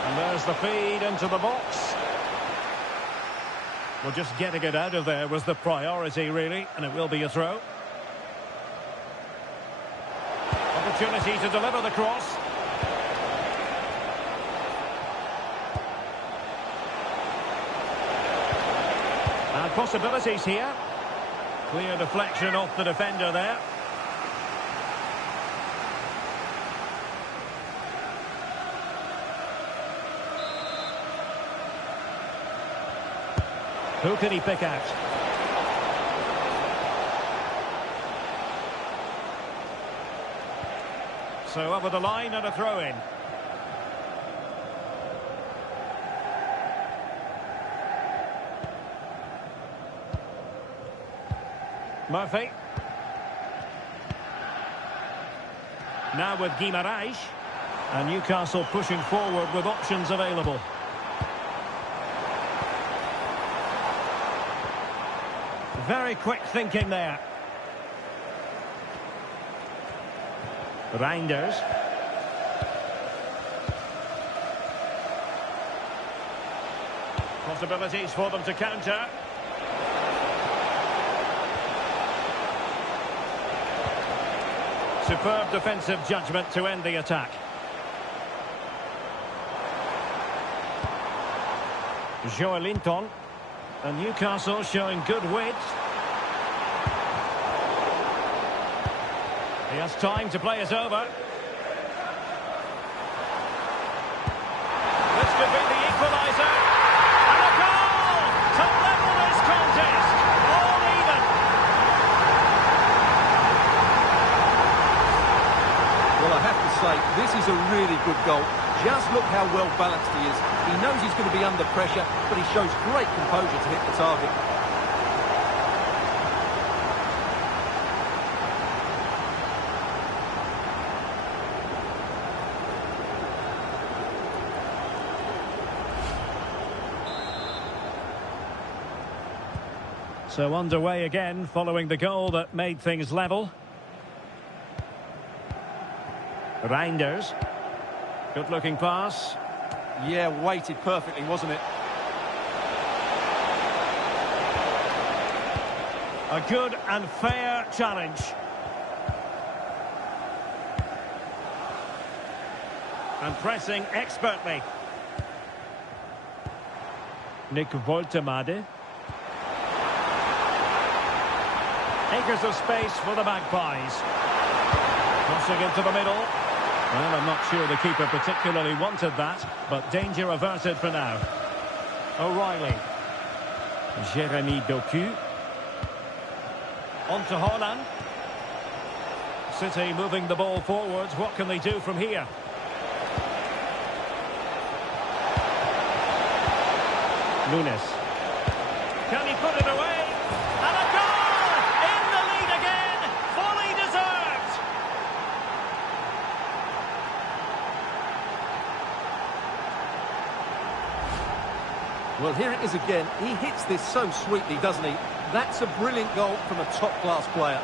And there's the feed into the box. Well, just getting it out of there was the priority, really, and it will be a throw. Opportunity to deliver the cross. And possibilities here. Clear deflection off the defender there. Who can he pick out? So over the line and a throw-in. Murphy. Now with Guimaraes. And Newcastle pushing forward with options available. Very quick thinking there. Reinders. Possibilities for them to counter. Superb defensive judgment to end the attack. Joelinton. And Newcastle showing good width. He has time to play it over. This could be the equaliser. And a goal to level this contest. All even. Well, I have to say, this is a really good goal. Just look how well balanced he is. He knows he's going to be under pressure, but he shows great composure to hit the target. So underway again following the goal that made things level. Reinders. Good looking pass. Yeah, weighted perfectly, wasn't it? A good and fair challenge. And pressing expertly. Nick Woltemade. Acres of space for the Magpies. Crossing into the middle. Well, I'm not sure the keeper particularly wanted that, but danger averted for now. O'Reilly. Jeremy Doku. On to Haaland. City moving the ball forwards. What can they do from here? Nunes. Can he put it away? And a goal! In the lead again! Fully deserved! Well, here it is again. He hits this so sweetly, doesn't he? That's a brilliant goal from a top-class player.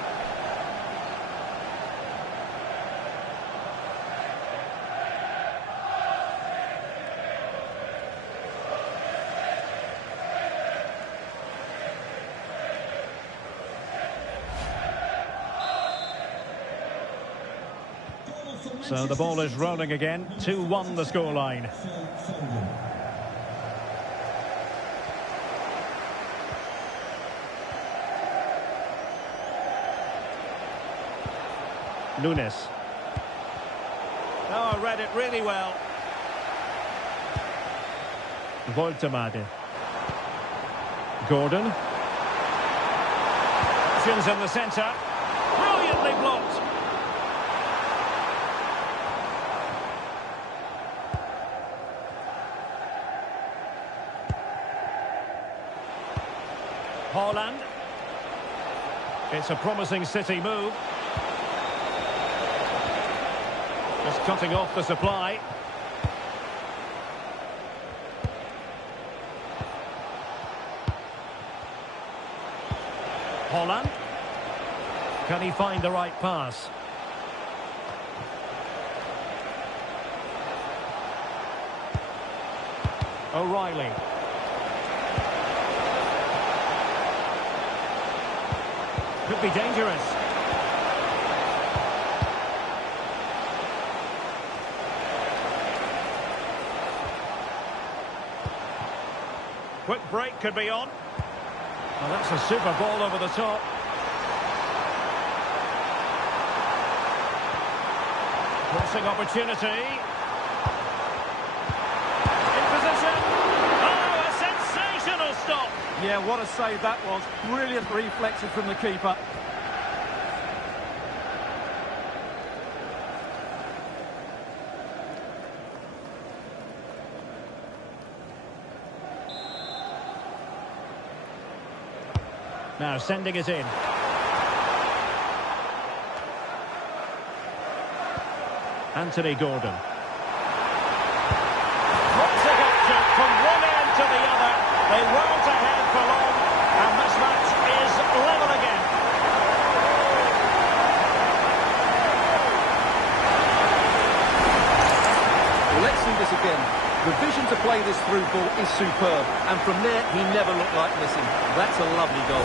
So the ball is rolling again. 2-1 the scoreline. Nunes. Oh, I read it really well. Woltemade. Gordon. Options in the centre. Brilliantly blocked. Haaland. It's a promising City move. Just cutting off the supply. Haaland. Can he find the right pass? O'Reilly. Could be dangerous. Quick break could be on. Well, that's a super ball over the top. Crossing opportunity. In position. Oh, a sensational stop. Yeah, what a save that was. Brilliant reflexes from the keeper. Now sending it in. Anthony Gordon. Classic action from one end to the other. They weren't ahead for long, and this match is level again. again. The vision to play this through ball is superb, and from there, he never looked like missing. That's a lovely goal.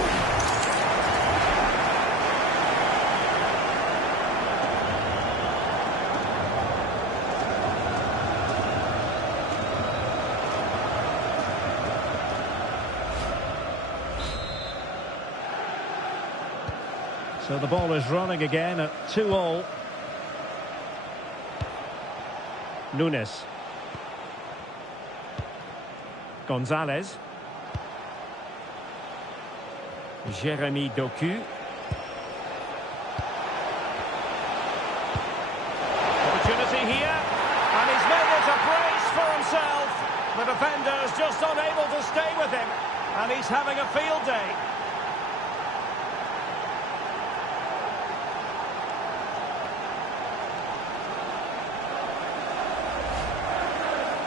So the ball is running again at 2-2. Nunes. Gonzalez. Jeremy Doku. Opportunity here. And he's made it a brace for himself. The defender's just unable to stay with him. And he's having a field day.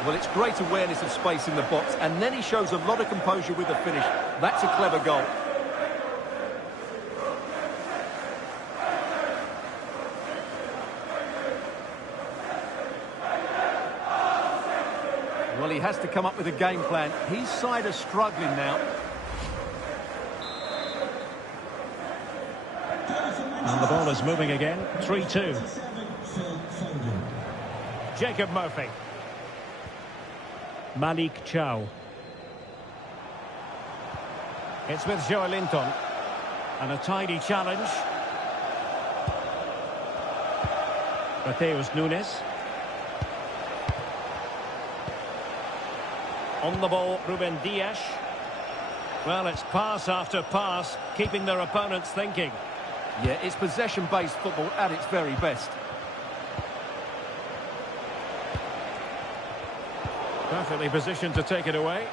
Well, it's great awareness of space in the box, and then he shows a lot of composure with the finish. That's a clever goal. Well, he has to come up with a game plan. His side are struggling now. And the ball is moving again. 3-2. Jacob Murphy. Malik Chow. It's with Joe Linton. And a tidy challenge. Mateus Nunes. On the ball, Ruben Dias. Well, it's pass after pass, keeping their opponents thinking. Yeah, it's possession-based football at its very best. Perfectly positioned to take it away.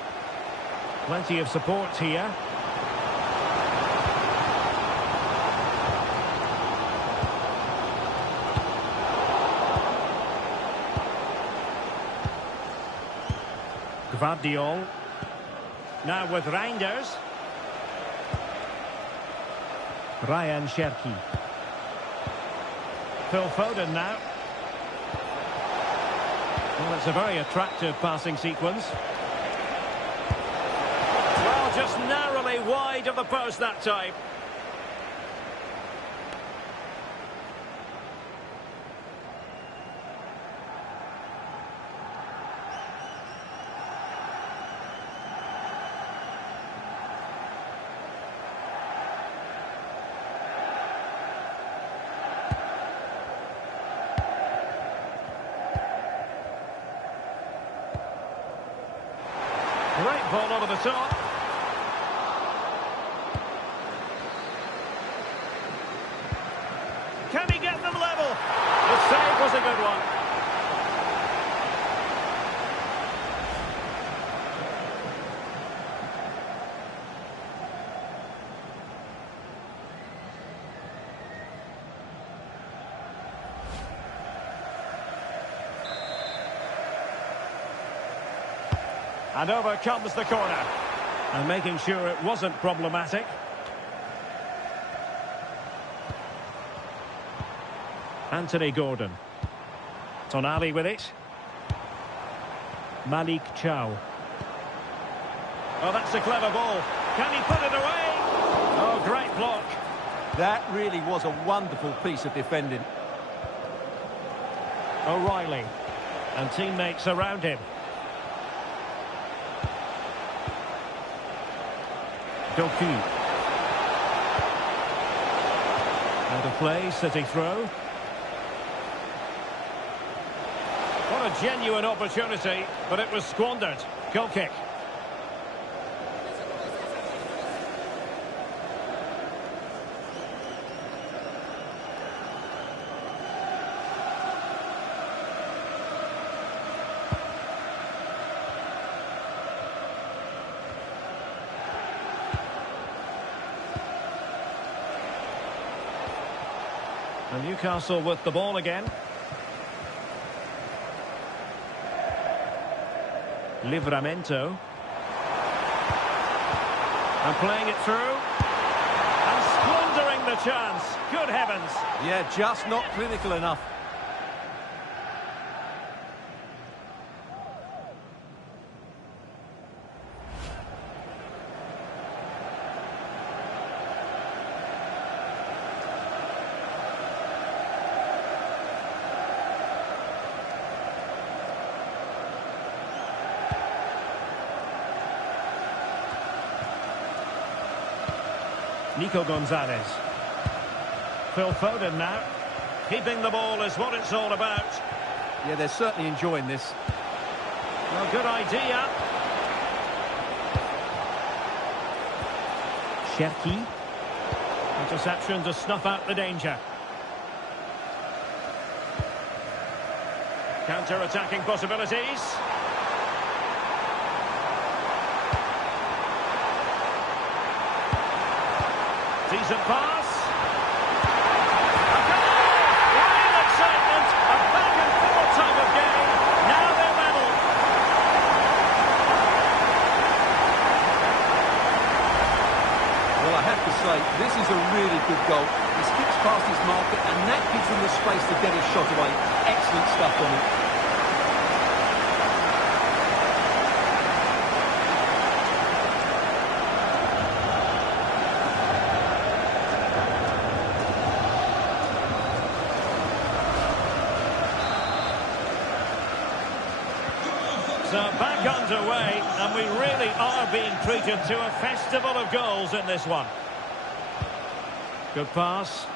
Plenty of support here. Gvardiol. Now with Reinders. Ryan Cherki. Phil Foden now. Well, it's a very attractive passing sequence. Well, just narrowly wide of the post that time. Great ball over the top. Can he get them level? The save was a good one. And over comes the corner. And making sure it wasn't problematic. Anthony Gordon. Tonali with it. Malik Chow. Oh, that's a clever ball. Can he put it away? Oh, great block. That really was a wonderful piece of defending. O'Reilly. And teammates around him. Doku. Out of play, City throw. What a genuine opportunity, but it was squandered. Goal kick. And Newcastle with the ball again. Livramento. And playing it through. And squandering the chance. Good heavens. Yeah, just not clinical enough. Nico Gonzalez. Phil Foden now. Keeping the ball is what it's all about. Yeah, they're certainly enjoying this. Well, good idea. Cherki. Interception to snuff out the danger. Counter-attacking possibilities. Decent pass. A goal! Real excitement. A back-and-forth type of game. Now they're level. Well, I have to say, this is a really good goal. He skips past his marker, and that gives him the space to get his shot away. Excellent stuff on it. So back underway, and we really are being treated to a festival of goals in this one. Good pass.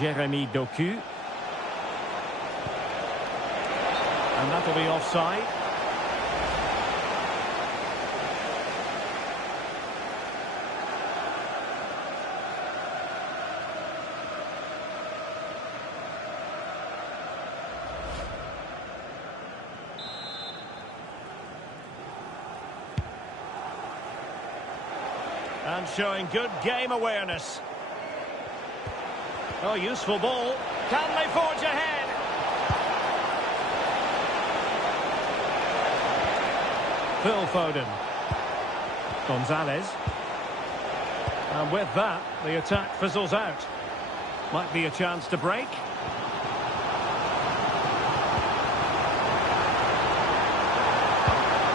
Jeremy Doku. And that'll be offside. And showing good game awareness. Oh, useful ball. Can they forge ahead? Phil Foden. Gonzalez. And with that, the attack fizzles out. Might be a chance to break.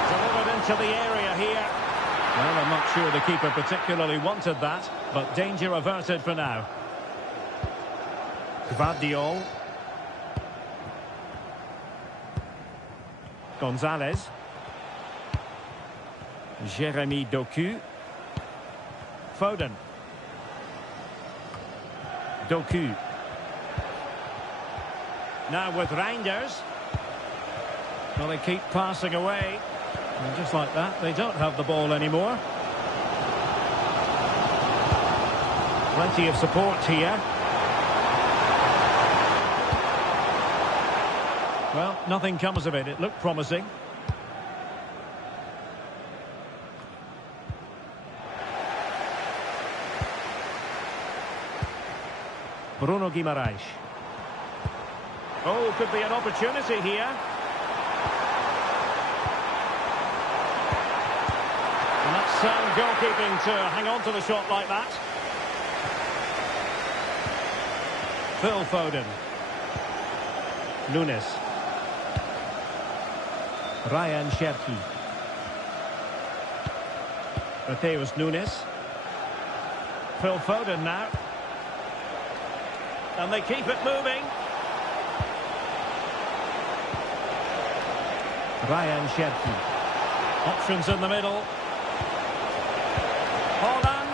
Delivered into the area here. Well, I'm not sure the keeper particularly wanted that, but danger averted for now. Gvardiol. Gonzalez. Jeremy Doku. Foden. Doku. Now with Reinders. Well, they keep passing away. And just like that, they don't have the ball anymore. Plenty of support here. Well, nothing comes of it. It looked promising. Bruno Guimaraes. Oh, could be an opportunity here. And that's sound goalkeeping to hang on to the shot like that. Phil Foden. Nunes. Ryan Cherki. Mateus Nunes. Phil Foden now. And they keep it moving. Ryan Cherki. Options in the middle. Hold on.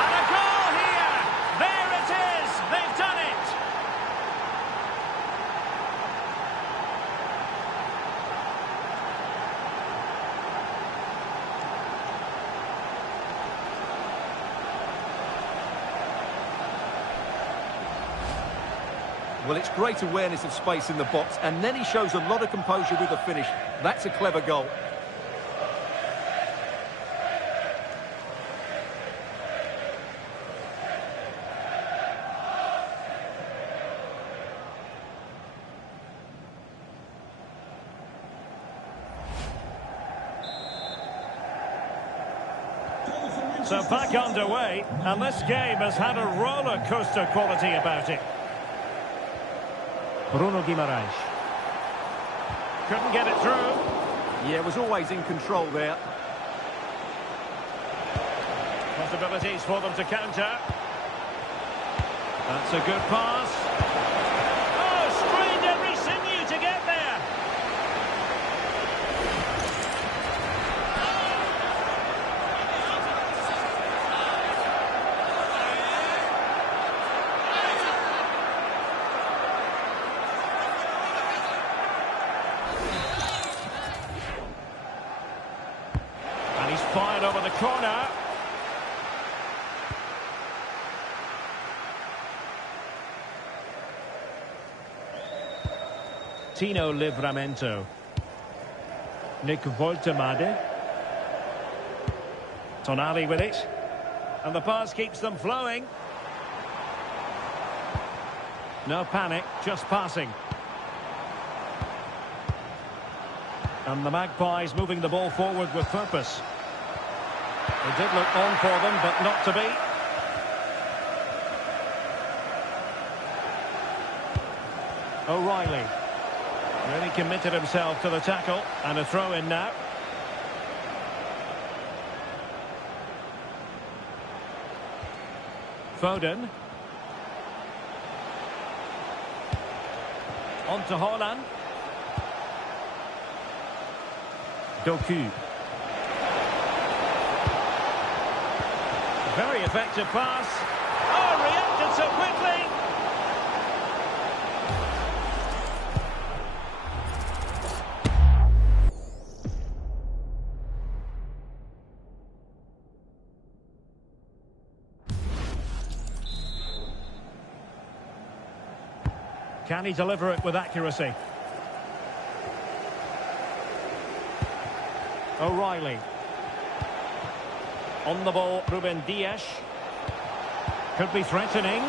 And a goal here. There it is. They've done it. Well, it's great awareness of space in the box, and then he shows a lot of composure with the finish. That's a clever goal. So back underway, and this game has had a roller coaster quality about it. Bruno Guimaraes. Couldn't get it through. Yeah, was always in control there. Possibilities for them to counter. That's a good pass. Oh, strained every sinew to get there. corner. Tino Livramento. Nick Woltemade. Tonali with it. And the pass keeps them flowing. No panic, just passing. And the Magpies moving the ball forward with purpose. It did look on for them, but not to be. O'Reilly. Really committed himself to the tackle. And a throw in now. Foden. On to Haaland. Doku. Very effective pass. Oh, reacted so quickly. Can he deliver it with accuracy? O'Reilly. On the ball, Ruben Dias. Could be threatening.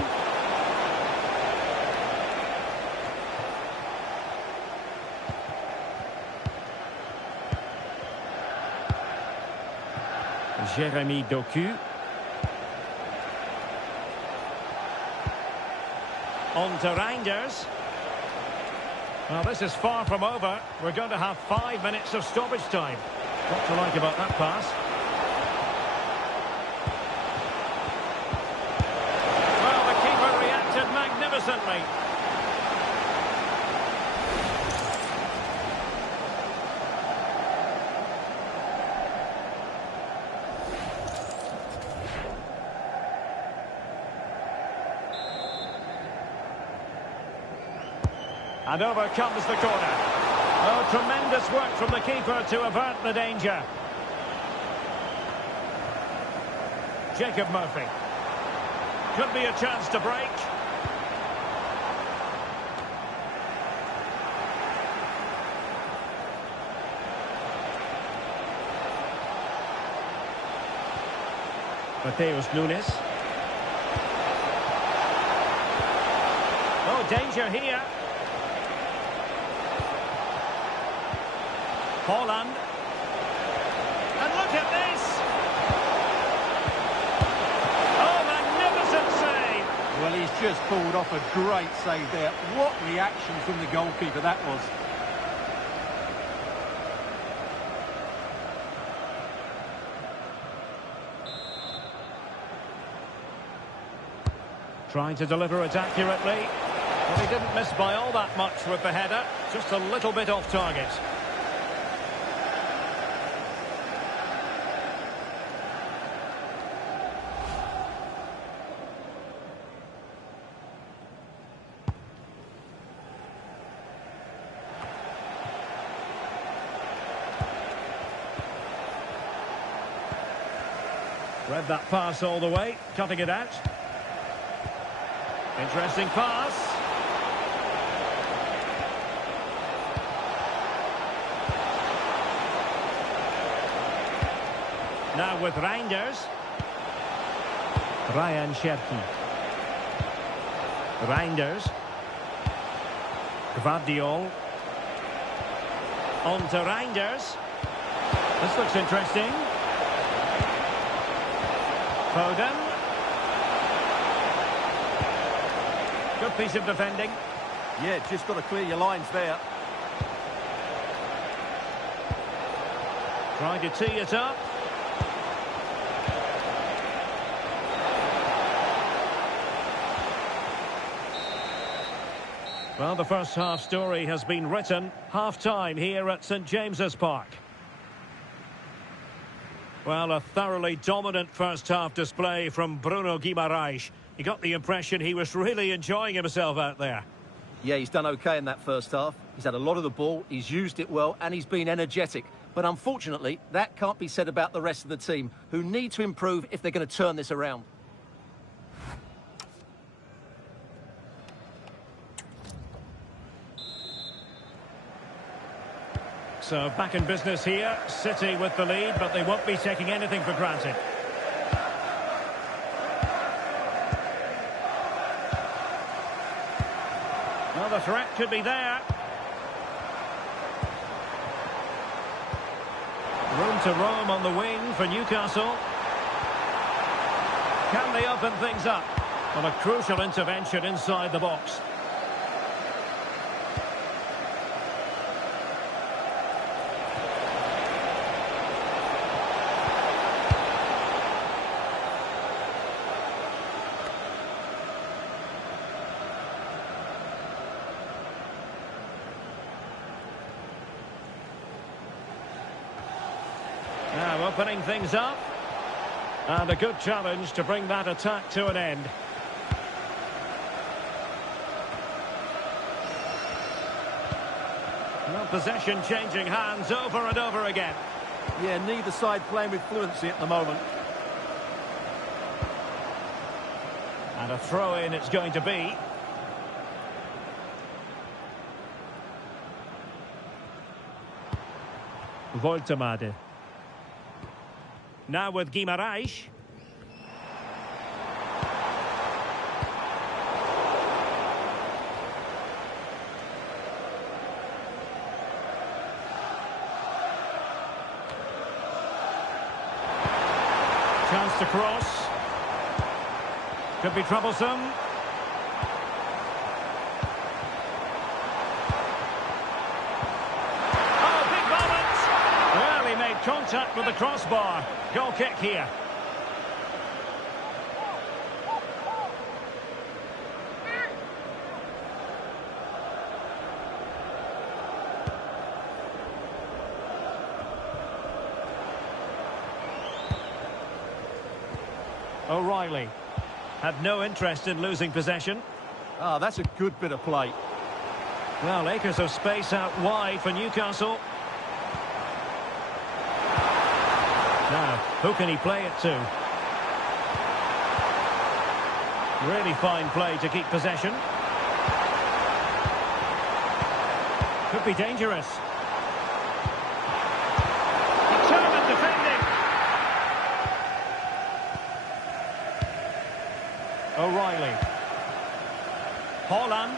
Jeremy Doku. On to Reinders. Well, this is far from over. We're going to have 5 minutes of stoppage time. What to like about that pass? Well, the keeper reacted magnificently. And over comes the corner. Oh, tremendous work from the keeper to avert the danger. Jacob Murphy. Could be a chance to break. Mateus Nunes. Oh, danger here. Haaland. And look at this! Oh, magnificent save! Well, he's just pulled off a great save there. What reaction from the goalkeeper that was. Trying to deliver it accurately. Well, he didn't miss by all that much with the header. Just a little bit off target. Read that pass all the way, cutting it out. Interesting pass. Now with Reinders. Ryan Cherki. Reinders. Gvardiol. On to Reinders. This looks interesting. Foden. Good piece of defending. Yeah, just got to clear your lines there. Trying to tee it up. Well, the first half story has been written. Half-time here at St James's Park. Well, a thoroughly dominant first-half display from Bruno Guimaraes. You got the impression he was really enjoying himself out there. Yeah, he's done okay in that first half. He's had a lot of the ball, he's used it well, and he's been energetic. But unfortunately, that can't be said about the rest of the team, who need to improve if they're going to turn this around. So back in business here, City with the lead, but they won't be taking anything for granted. Well, the threat could be there. Room to roam on the wing for Newcastle. Can they open things up? Well, a crucial intervention inside the box. Now opening things up. And a good challenge to bring that attack to an end. Well, possession changing hands over and over again. Yeah, neither side playing with fluency at the moment. And a throw-in it's going to be. Voltemade. Now with Guimarães. Chance to cross. Could be troublesome. Oh, big moment! Well, he made contact with the crossbar. Goal kick here. O'Reilly had no interest in losing possession. Ah, that's a good bit of play. Well, acres of space out wide for Newcastle. Now, who can he play it to? Really fine play to keep possession. Could be dangerous. Determined defending. O'Reilly. Haaland.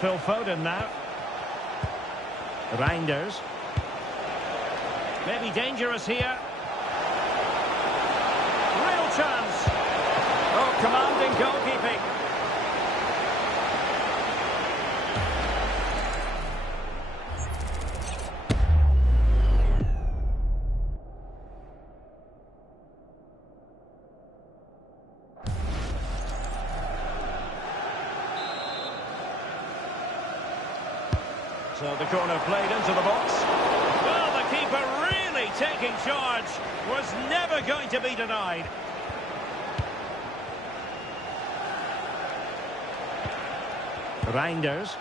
Phil Foden now. Reinders. Maybe dangerous here. Real chance. Oh, commanding goalkeeping. So the corner played into the box. Well, the keeper really taking charge. Was never going to be denied. Reinders.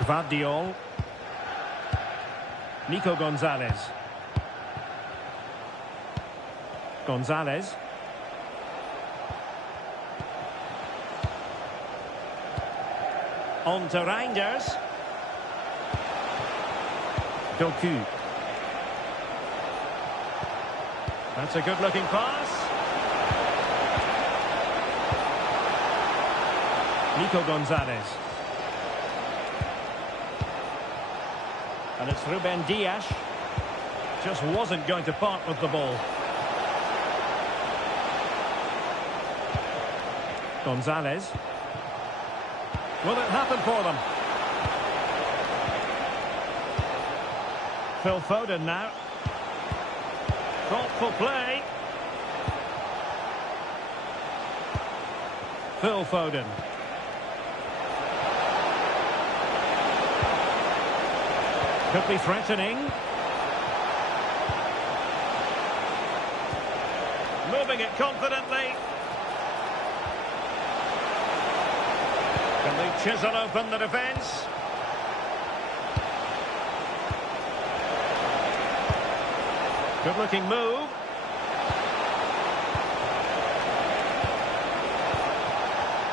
Gvardiol. Nico Gonzalez. Gonzalez. On to Reinders. Doku. That's a good-looking pass. Nico Gonzalez. And it's Ruben Dias. Just wasn't going to part with the ball. Gonzalez. Will it happen for them? Phil Foden now. Thoughtful play. Phil Foden. Could be threatening. Moving it confidently. Can they chisel open the defence? Good-looking move.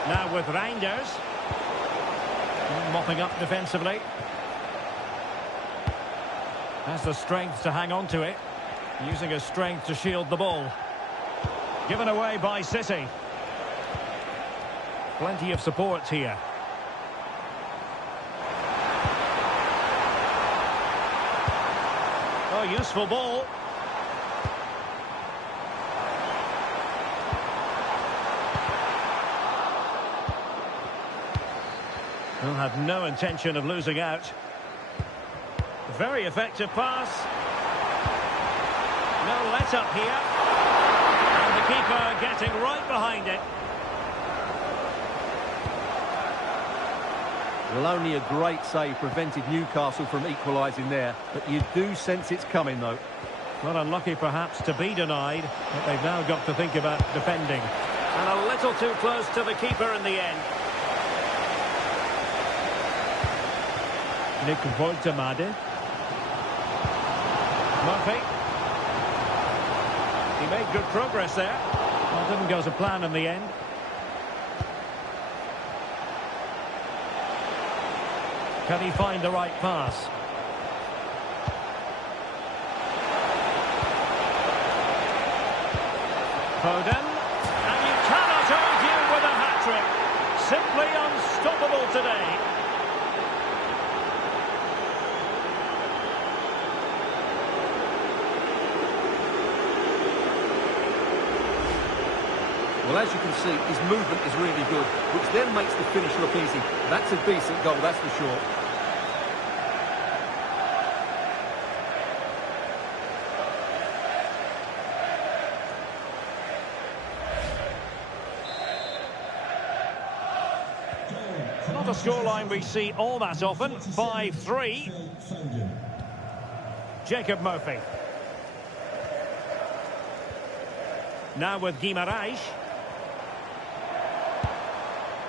Now with Reinders. Mopping up defensively. Has the strength to hang on to it. Using his strength to shield the ball. Given away by City. Plenty of support here. Oh, useful ball. He'll have no intention of losing out. Very effective pass. No let-up here. And the keeper getting right behind it. Well, only a great save prevented Newcastle from equalising there, but you do sense it's coming, though. Well, unlucky perhaps to be denied, but they've now got to think about defending. And a little too close to the keeper in the end. Nick Woltemade. Murphy. He made good progress there. Well, didn't go to plan in the end. Can he find the right pass? Foden. And you cannot argue with a hat-trick. Simply unstoppable today. Well, as you can see, his movement is really good, which then makes the finish look easy. That's a decent goal, that's for sure. Not a scoreline we see all that often. 5-3. Jacob Murphy. Now with Guimaraes.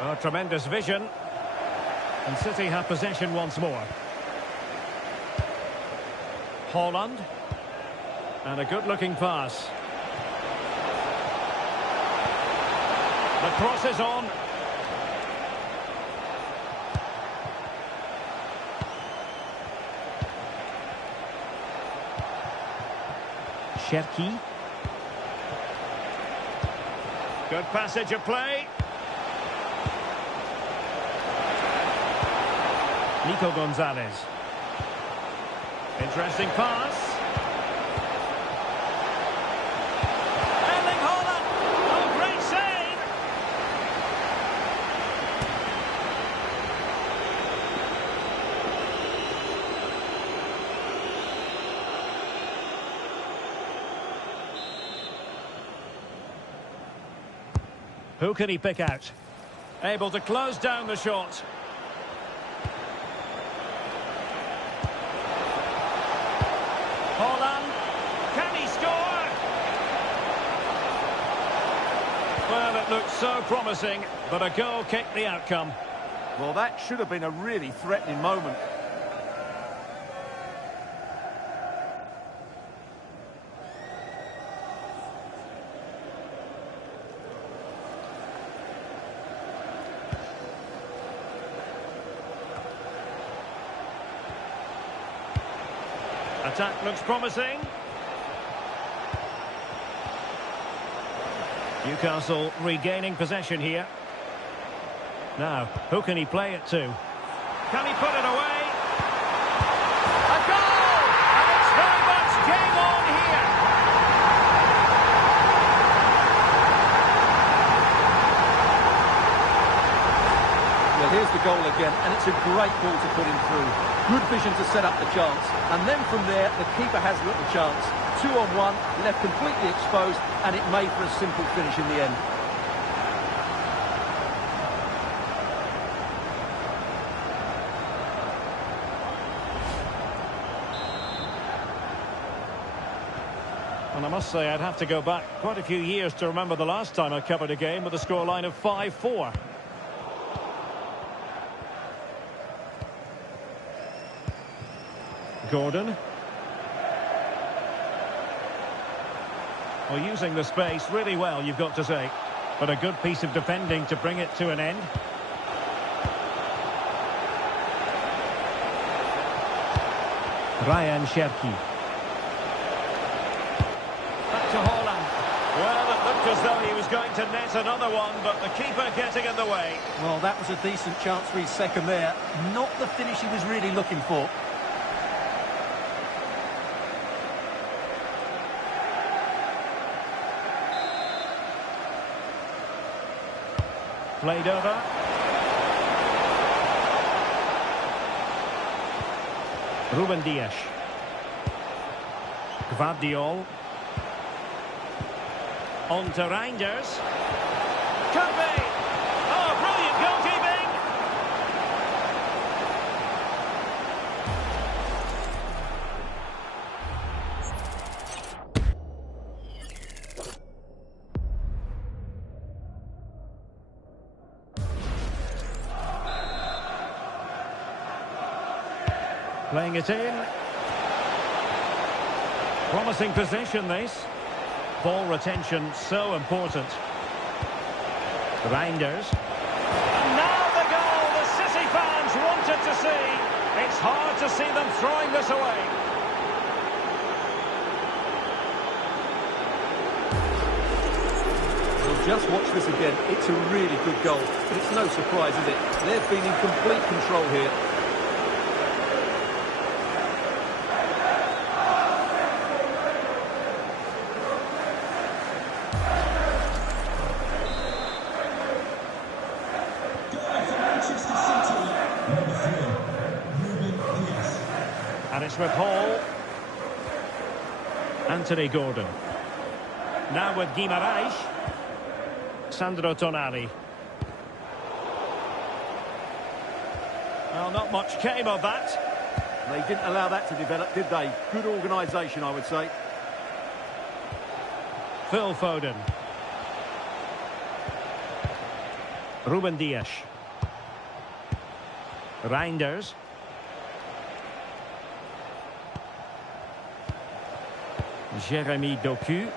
Oh, tremendous vision. And City have possession once more. Haaland. And a good-looking pass. The cross is on. Cherki. Good passage of play. Nico Gonzalez. Interesting pass. Erling Haaland. Oh, great save. Who can he pick out? Able to close down the shot. Haaland, can he score? Well, it looked so promising, but a goal kicked the outcome. Well, that should have been a really threatening moment. Attack looks promising. Newcastle regaining possession here. Now, who can he play it to? Can he put it away? A goal! And it's very much game on here. Well, here's the goal again, and it's a great ball to put him through. Good vision to set up the chance. And then from there, the keeper has little chance. 2-on-1, left completely exposed, and it made for a simple finish in the end. And I must say, I'd have to go back quite a few years to remember the last time I covered a game with a scoreline of 5-4. Gordon. Well, using the space really well, you've got to say. But a good piece of defending to bring it to an end. Ryan Cherki. Back to Haaland. Well, it looked as though he was going to net another one, but the keeper getting in the way. Well, that was a decent chance for his second there. Not the finish he was really looking for. Played over. Ruben Dias. Gvardiol. On to Reinders. Could be. Oh, brilliant goalkeeping. Playing it in. Promising position, this. Ball retention so important. Reinders. And now the goal the City fans wanted to see. It's hard to see them throwing this away. Well, just watch this again. It's a really good goal, but it's no surprise, is it? They've been in complete control here. And it's with Hall. Anthony Gordon. Now with Guimaraes. Sandro Tonali. Well, not much came of that. They didn't allow that to develop, did they? Good organisation, I would say. Phil Foden. Ruben Dias. Reinders. Jeremy Doku.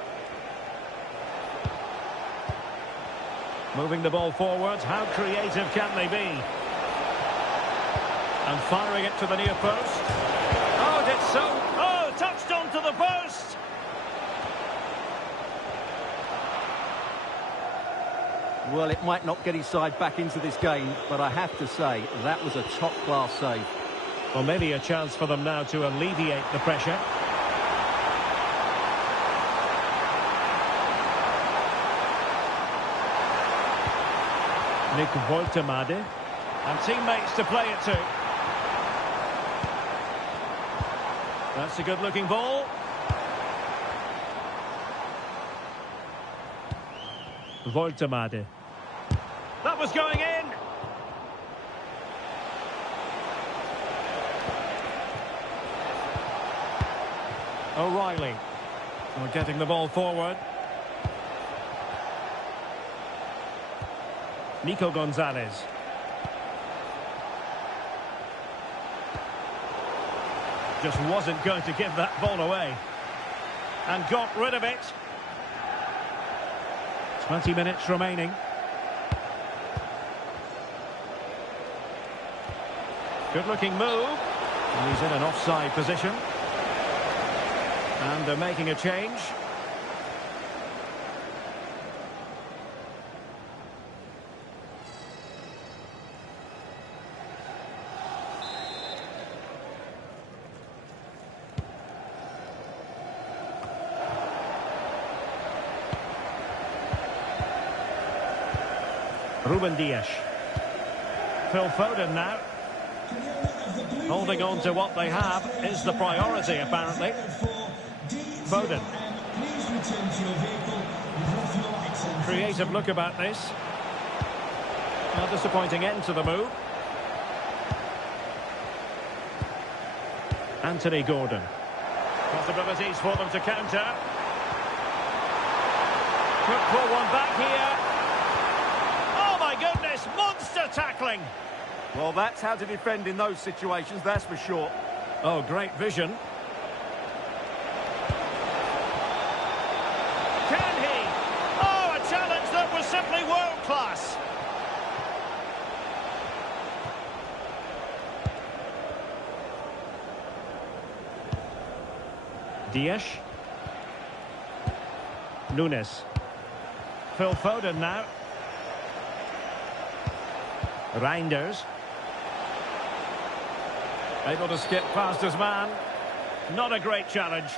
Moving the ball forwards. How creative can they be? And firing it to the near post. Oh, did so. Oh, touched onto the post. Well, it might not get his side back into this game, but I have to say, that was a top-class save. Well, maybe a chance for them now to alleviate the pressure. Nick Woltemade. And teammates to play it to. That's a good-looking ball. Woltemade. That was going in. O'Reilly. We're getting the ball forward. Nico Gonzalez. Just wasn't going to give that ball away. And got rid of it. 20 minutes remaining. Good-looking move. And he's in an offside position. And they're making a change. Ruben Dias. Phil Foden now. Holding on to what they have is the priority, apparently. Foden. Creative look about this. A disappointing end to the move. Anthony Gordon. Possibilities for them to counter. Could pull one back here. Oh my goodness, monster tackling. Well, that's how to defend in those situations, that's for sure. Oh, great vision. Dias. Nunes. Phil Foden now. Reinders. Able to skip past his man. Not a great challenge.